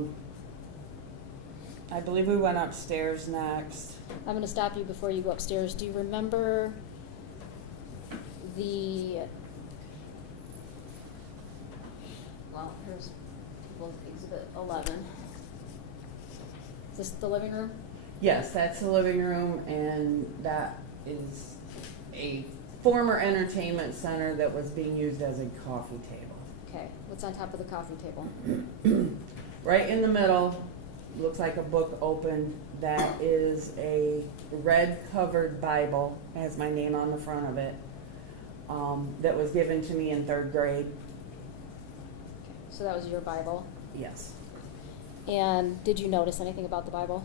believe we went upstairs next. I'm gonna stop you before you go upstairs. Do you remember well, here's People's Exhibit 11. Is this the living room? Yes, that's the living room, and that is a former entertainment center that was being used as a coffee table. Okay, what's on top of the coffee table? Right in the middle, looks like a book open. That is a red covered Bible, has my name on the front of it, that was given to me in 3rd grade. So that was your Bible. Yes. And did you notice anything about the Bible?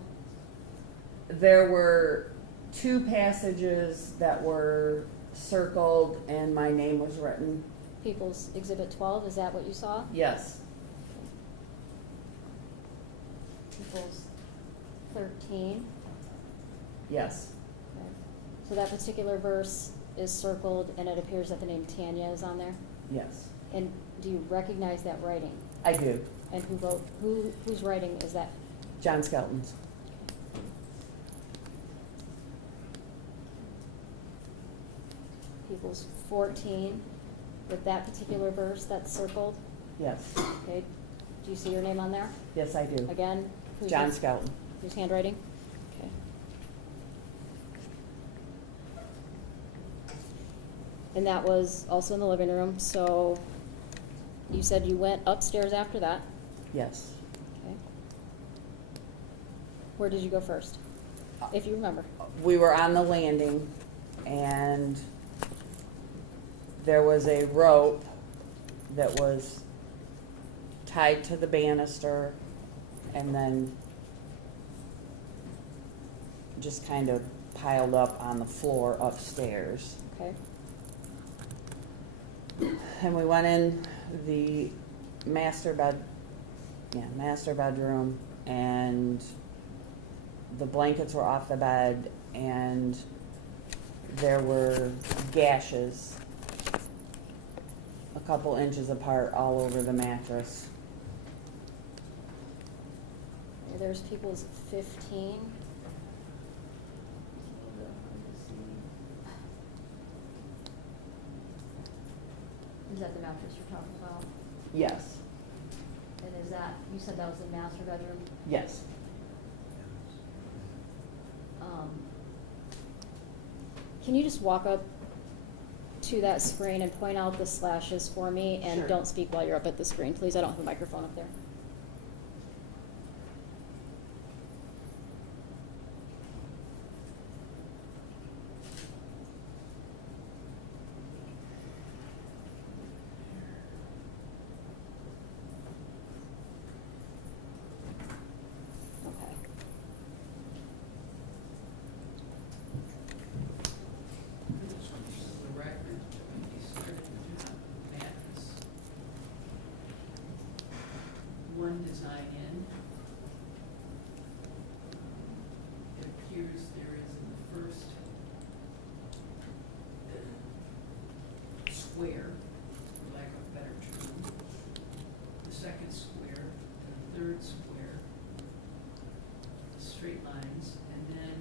There were 2 passages that were circled and my name was written. People's Exhibit 12, is that what you saw? Yes. People's 13. Yes. Okay. So that particular verse is circled and it appears that the name Tanya is on there? Yes. And do you recognize that writing? I do. And whose writing is that? John Skelton's. People's 14, with that particular verse that's circled, Yes. okay? Do you see your name on there? Yes, I do. Again? John Skelton. Whose handwriting? Okay. And that was also in the living room, so you said you went upstairs after that, Yes. okay? Where did you go first, if you remember? We were on the landing and there was a rope that was tied to the banister and then just kind of piled up on the floor upstairs. Okay, And we went in the master bedroom, and the blankets were off the bed, and there were gashes a couple inches apart all over the mattress. There's people's 15. Is that the mattress you're talking about? Yes, And is that, you said that was the master bedroom? yes. Can you just walk up to that screen and point out the slashes for me? And Sure. don't speak while you're up at the screen, please. I don't have a microphone up there. Okay. The record, we started with a mattress. One design in. It appears there is in the first square, for lack of a better term, the second square, the third square, straight lines, and then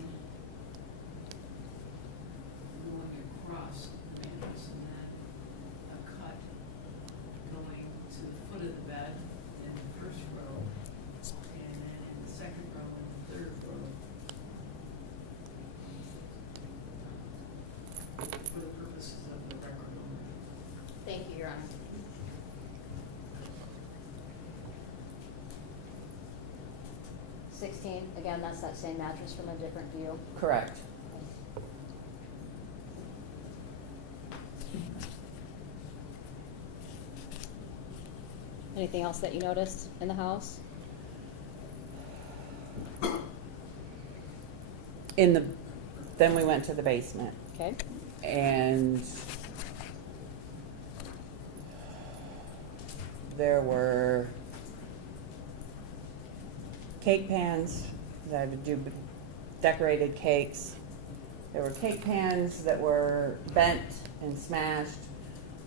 going across the mattress, and then a cut going to the foot of the bed in the first row, and then in the second row and the third row. For the purposes of the record only. Thank you, Your Honor. Again, that's that same mattress from a different view. Correct. Anything else that you noticed in the house? Then we went to the basement, Okay. and there were cake pans that I would do decorated cakes. There were cake pans that were bent and smashed,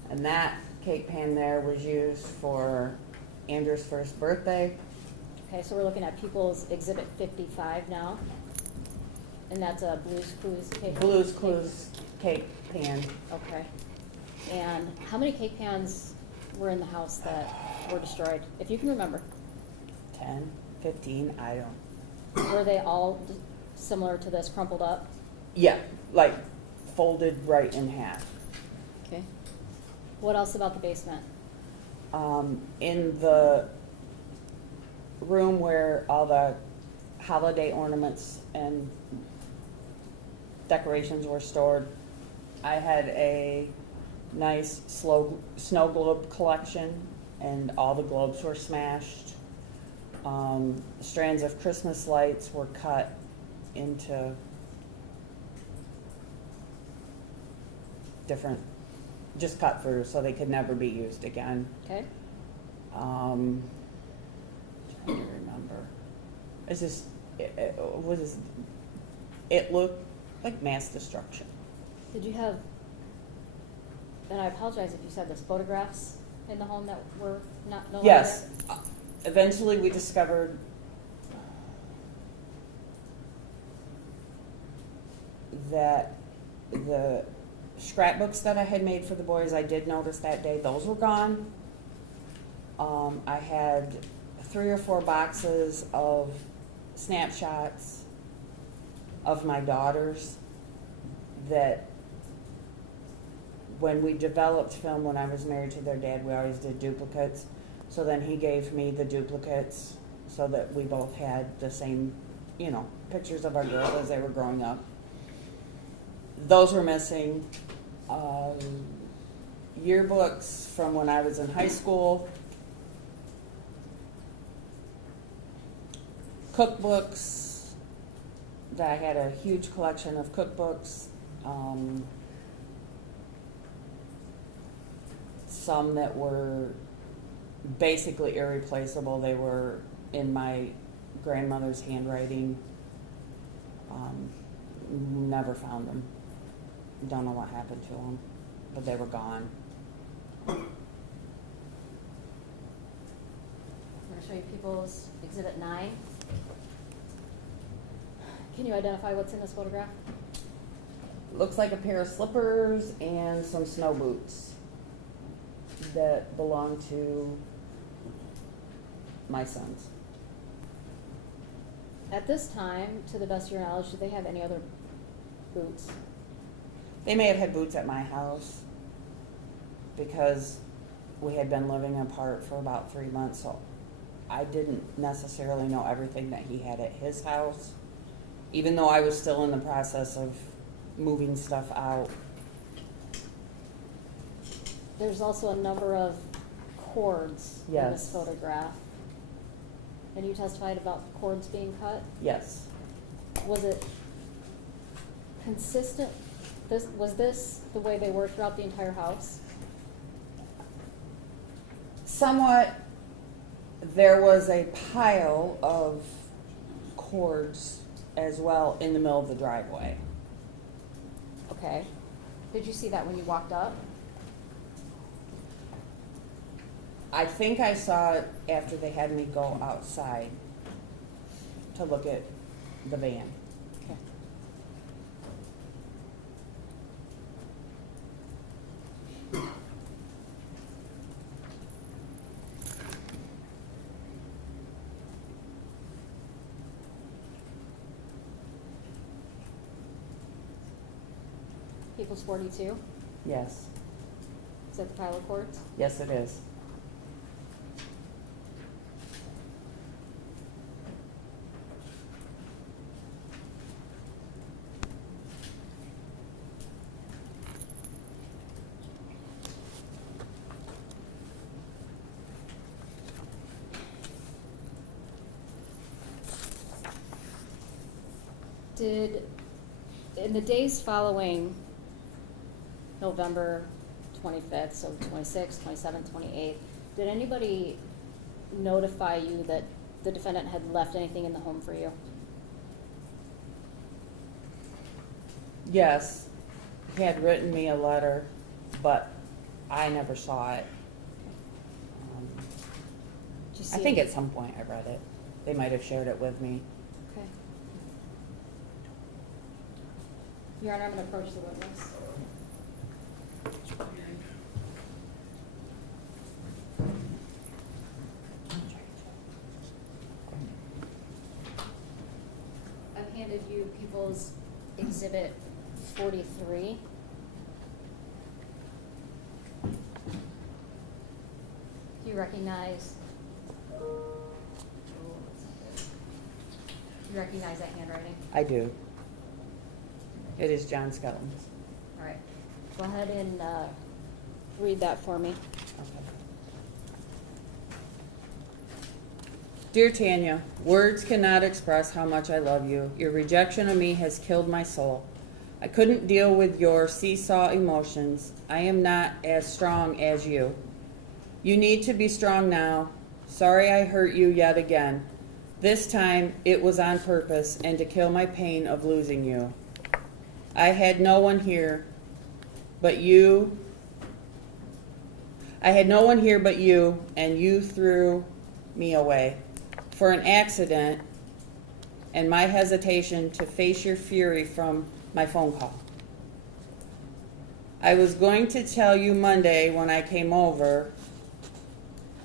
and that cake pan there was used for Andrew's first birthday. Okay, so we're looking at People's Exhibit 55 now. And that's a Blue's Clues cake? Blue's Clues cake pan. Okay. And how many cake pans were in the house that were destroyed, if you can remember? 10, 15, I don't. Were they all similar to this, crumpled up? Yeah, like folded right in half. Okay. What else about the basement? In the room where all the holiday ornaments and decorations were stored, I had a nice snow globe collection, and all the globes were smashed. Strands of Christmas lights were cut into different, just cut through so they could never be used again. Okay. Trying to remember. It's just, it looked like mass destruction. Did you have, and I apologize if you said this, photographs in the home that were no longer Yes. there? Eventually we discovered that the scrapbooks that I had made for the boys, I did notice that day, those were gone. I had 3 or 4 boxes of snapshots of my daughters that when we developed film when I was married to their dad, we always did duplicates. So then he gave me the duplicates so that we both had the same, pictures of our girls as they were growing up. Those were missing. Yearbooks from when I was in high school. Cookbooks. I had a huge collection of cookbooks. Some that were basically irreplaceable. They were in my grandmother's handwriting. Never found them. Don't know what happened to them, but they were gone. I'm gonna show you People's Exhibit 9. Can you identify what's in this photograph? Looks like a pair of slippers and some snow boots that belong to my sons. At this time, to the best of your knowledge, do they have any other boots? They may have had boots at my house because we had been living apart for about 3 months, so I didn't necessarily know everything that he had at his house, even though I was still in the process of moving stuff out. There's also a number of cords in this Yes. photograph. And you testified about the cords being cut? Yes. Was it consistent? Was this the way they were throughout the entire house? Somewhat. There was a pile of cords as well in the middle of the driveway. Okay. Did you see that when you walked up? I think I saw it after they had me go outside to look at the van. Okay. People's 42? Yes. Is that the pile of cords? Yes, it is. In the days following November 25th, so 26th, 27th, 28th, did anybody notify you that the defendant had left anything in the home for you? Yes. He had written me a letter, but I never saw it. Did you I see think it? at some point I read it. They might have shared it with me. Okay. Your Honor, I'm going to approach the witness. I've handed you People's Exhibit 43. Do you recognize? You recognize that handwriting? I do. It is John Skelton's. All right. Go ahead and read that for me. Okay. Dear Tanya, words cannot express how much I love you. Your rejection of me has killed my soul. I couldn't deal with your seesaw emotions. I am not as strong as you. You need to be strong now. Sorry I hurt you yet again. This time it was on purpose and to kill my pain of losing you. I had no one here but you. I had no one here but you, and you threw me away for an accident and my hesitation to face your fury from my phone call. I was going to tell you Monday when I came over,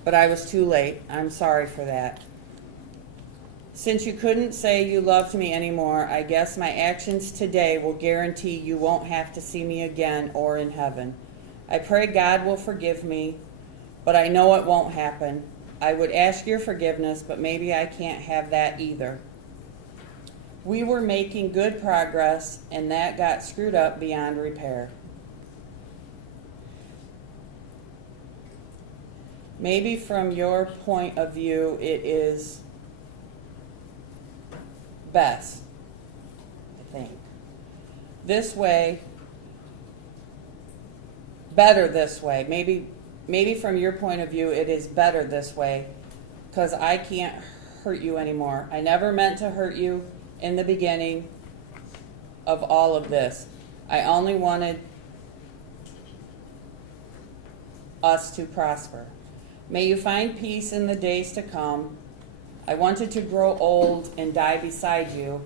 but I was too late. I'm sorry for that. Since you couldn't say you loved me anymore, I guess my actions today will guarantee you won't have to see me again or in heaven. I pray God will forgive me, but I know it won't happen. I would ask your forgiveness, but maybe I can't have that either. We were making good progress, and that got screwed up beyond repair. Maybe from your point of view, it is best, I think. This way, better this way. Maybe from your point of view, it is better this way, because I can't hurt you anymore. I never meant to hurt you in the beginning of all of this. I only wanted us to prosper. May you find peace in the days to come. I wanted to grow old and die beside you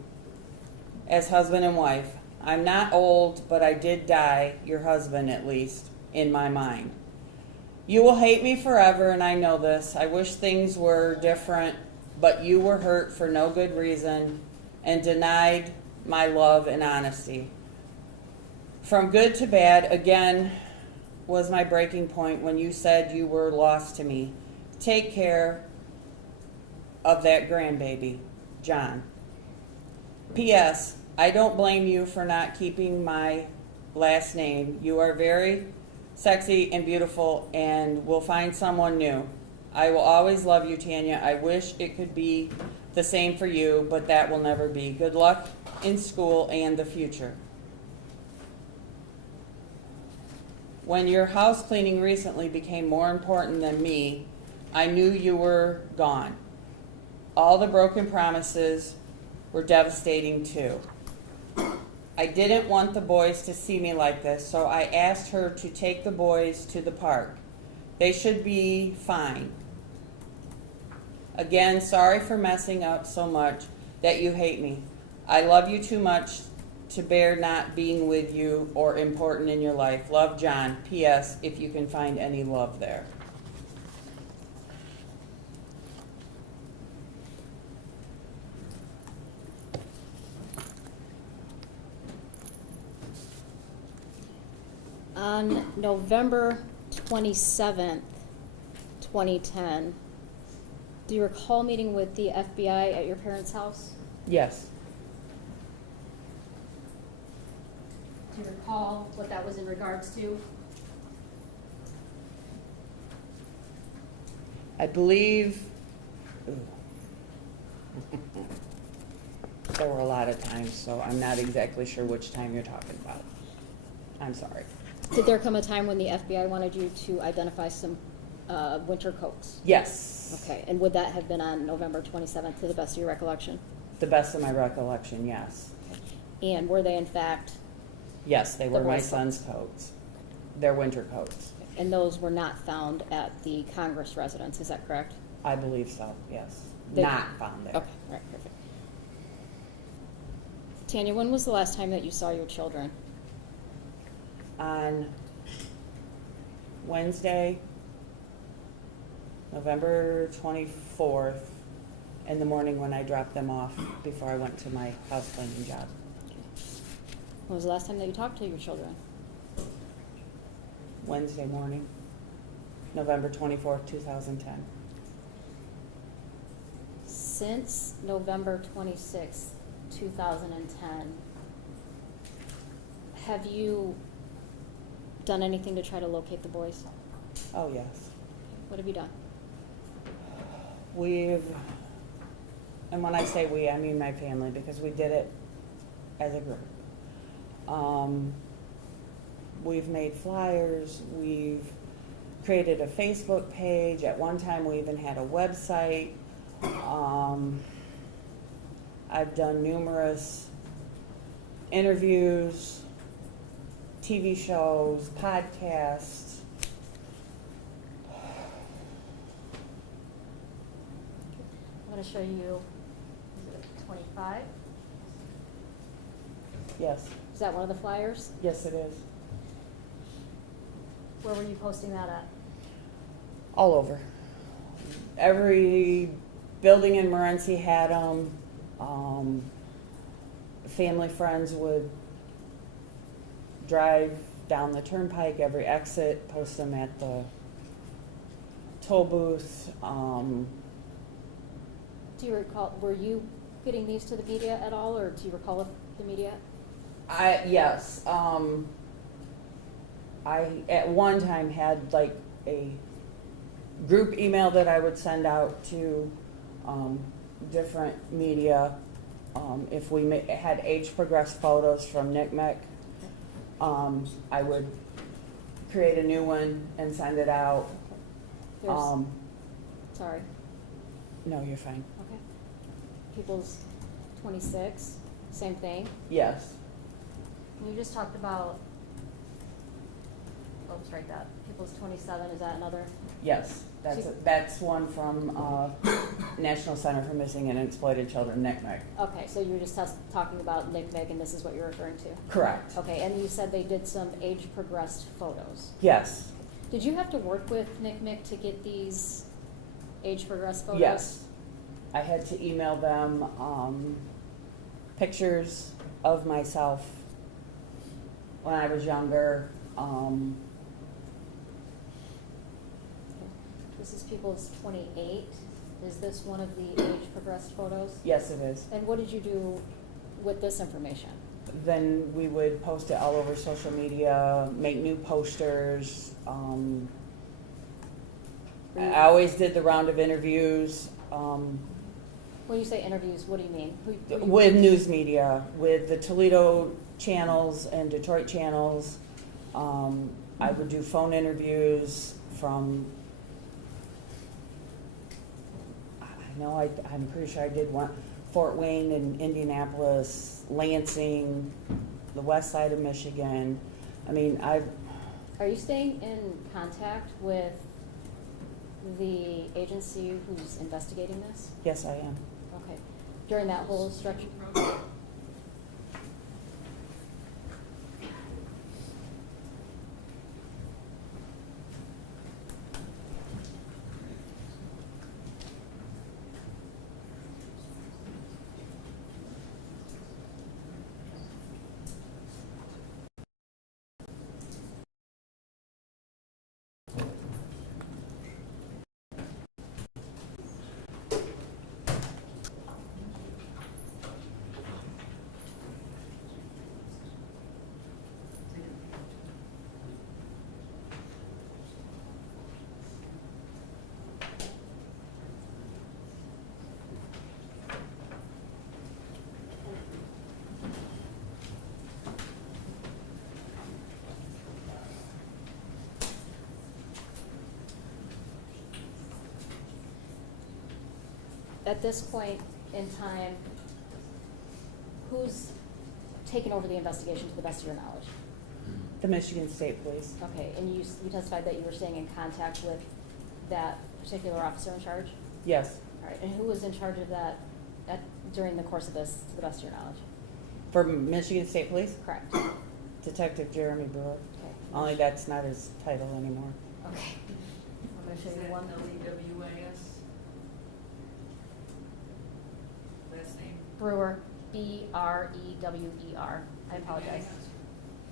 as husband and wife. I'm not old, but I did die, your husband at least, in my mind. You will hate me forever, and I know this. I wish things were different, but you were hurt for no good reason and denied my love and honesty. From good to bad, again, was my breaking point when you said you were lost to me. Take care of that grandbaby, John. P.S. I don't blame you for not keeping my last name. You are very sexy and beautiful and will find someone new. I will always love you, Tanya. I wish it could be the same for you, but that will never be. Good luck in school and the future. When your house cleaning recently became more important than me, I knew you were gone. All the broken promises were devastating too. I didn't want the boys to see me like this, so I asked her to take the boys to the park. They should be fine. Again, sorry for messing up so much that you hate me. I love you too much to bear not being with you or important in your life. Love, John. P.S. If you can find any love there. On November 27th, 2010, do you recall meeting with the FBI at your parents' house? Yes. Do you recall what that was in regards to? I believe there were a lot of times, so I'm not exactly sure which time you're talking about. I'm sorry. Did there come a time when the FBI wanted you to identify some winter coats? Yes. Okay, and would that have been on November 27th to the best of your recollection? The best of my recollection, yes. And were they in fact, Yes, they were my boys' son's coats. Their winter coats. and those were not found at the Congress residence, is that correct? I believe so, yes. They- Not found there. Okay, all right, perfect. Tanya, when was the last time that you saw your children? On Wednesday, November 24th, in the morning when I dropped them off before I went to my house cleaning job. When was the last time that you talked to your children? Wednesday morning, November 24th, 2010. Since November 26th, 2010, have you done anything to try to locate the boys? Oh, yes. What have you done? We've, and when I say we, I mean my family, because we did it as a group. We've made flyers, we've created a Facebook page. At one time, we even had a website. I've done numerous interviews, TV shows, podcasts. I'm going to show you, is it 25? Yes, Is that one of the flyers? yes it is. Where were you posting that at? All over. Every building in Morenci had them. Family friends would drive down the turnpike, every exit, post them at the toll booth. Do you recall, were you getting these to the media at all, or do you recall the media? Yes. I at one time had like a group email that I would send out to different media. If we had age progressed photos from NCMEC, I would create a new one and send it out. There's, sorry, No, you're fine. okay. People's 26, same thing. Yes. You just talked about, strike that, People's 27, is that another? Yes, that's one from National Center for Missing and Exploited Children, NCMEC. Okay, so you were just talking about NCMEC, and this is what you're referring to? Correct. Okay, and you said they did some age-progressed photos. Yes. Did you have to work with NCMEC to get these age-progressed photos? Yes. I had to email them pictures of myself when I was younger. This is People's 28. Is this one of the age-progressed photos? Yes, it is. And what did you do with this information? Then we would post it all over social media, make new posters. I always did the round of interviews When you say interviews, what do you mean? Who with news media, with the Toledo channels and Detroit channels. I would do phone interviews from, I'm pretty sure I did one, Fort Wayne and Indianapolis, Lansing, the west side of Michigan. I mean, Are you staying in contact with the agency who's investigating this? yes, I am. Okay. During that whole stretch? At this point in time, who's taken over the investigation to the best of your knowledge? The Michigan State Police. Okay, and you testified that you were staying in contact with that particular officer in charge? Yes. All right, and who was in charge of that during the course of this, to the best of your knowledge? For Michigan State Police, Correct. Detective Jeremy Brewer. Okay. Only that's not his title anymore. Okay. I'm going to show Is you that one. L-E-W-I-S? Last name? Brewer, B-R-E-W-E-R. I apologize.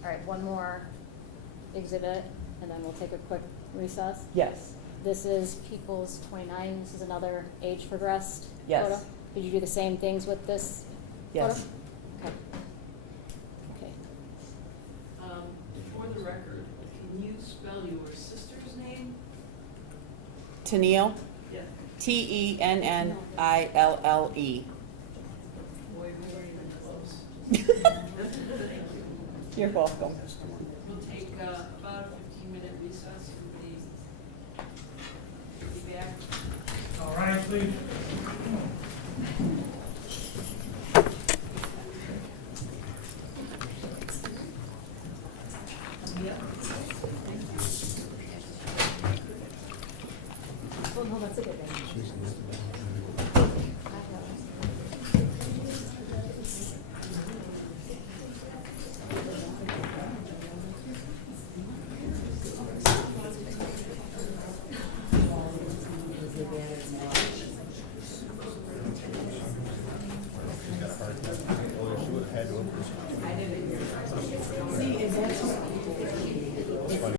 All right, one more exhibit, and then we'll take a quick recess. Yes. This is People's 29. This is another age progressed Yes. photo. Did you do the same things with this Yes. photo? Okay. Okay. For the record, can you spell your sister's name? Tennille, Yeah. Tennille. Boy, we weren't even close. Thank you. You're welcome. We'll take about a 15-minute recess. Everybody be back. All right, please. Oh, no, that's a good thing.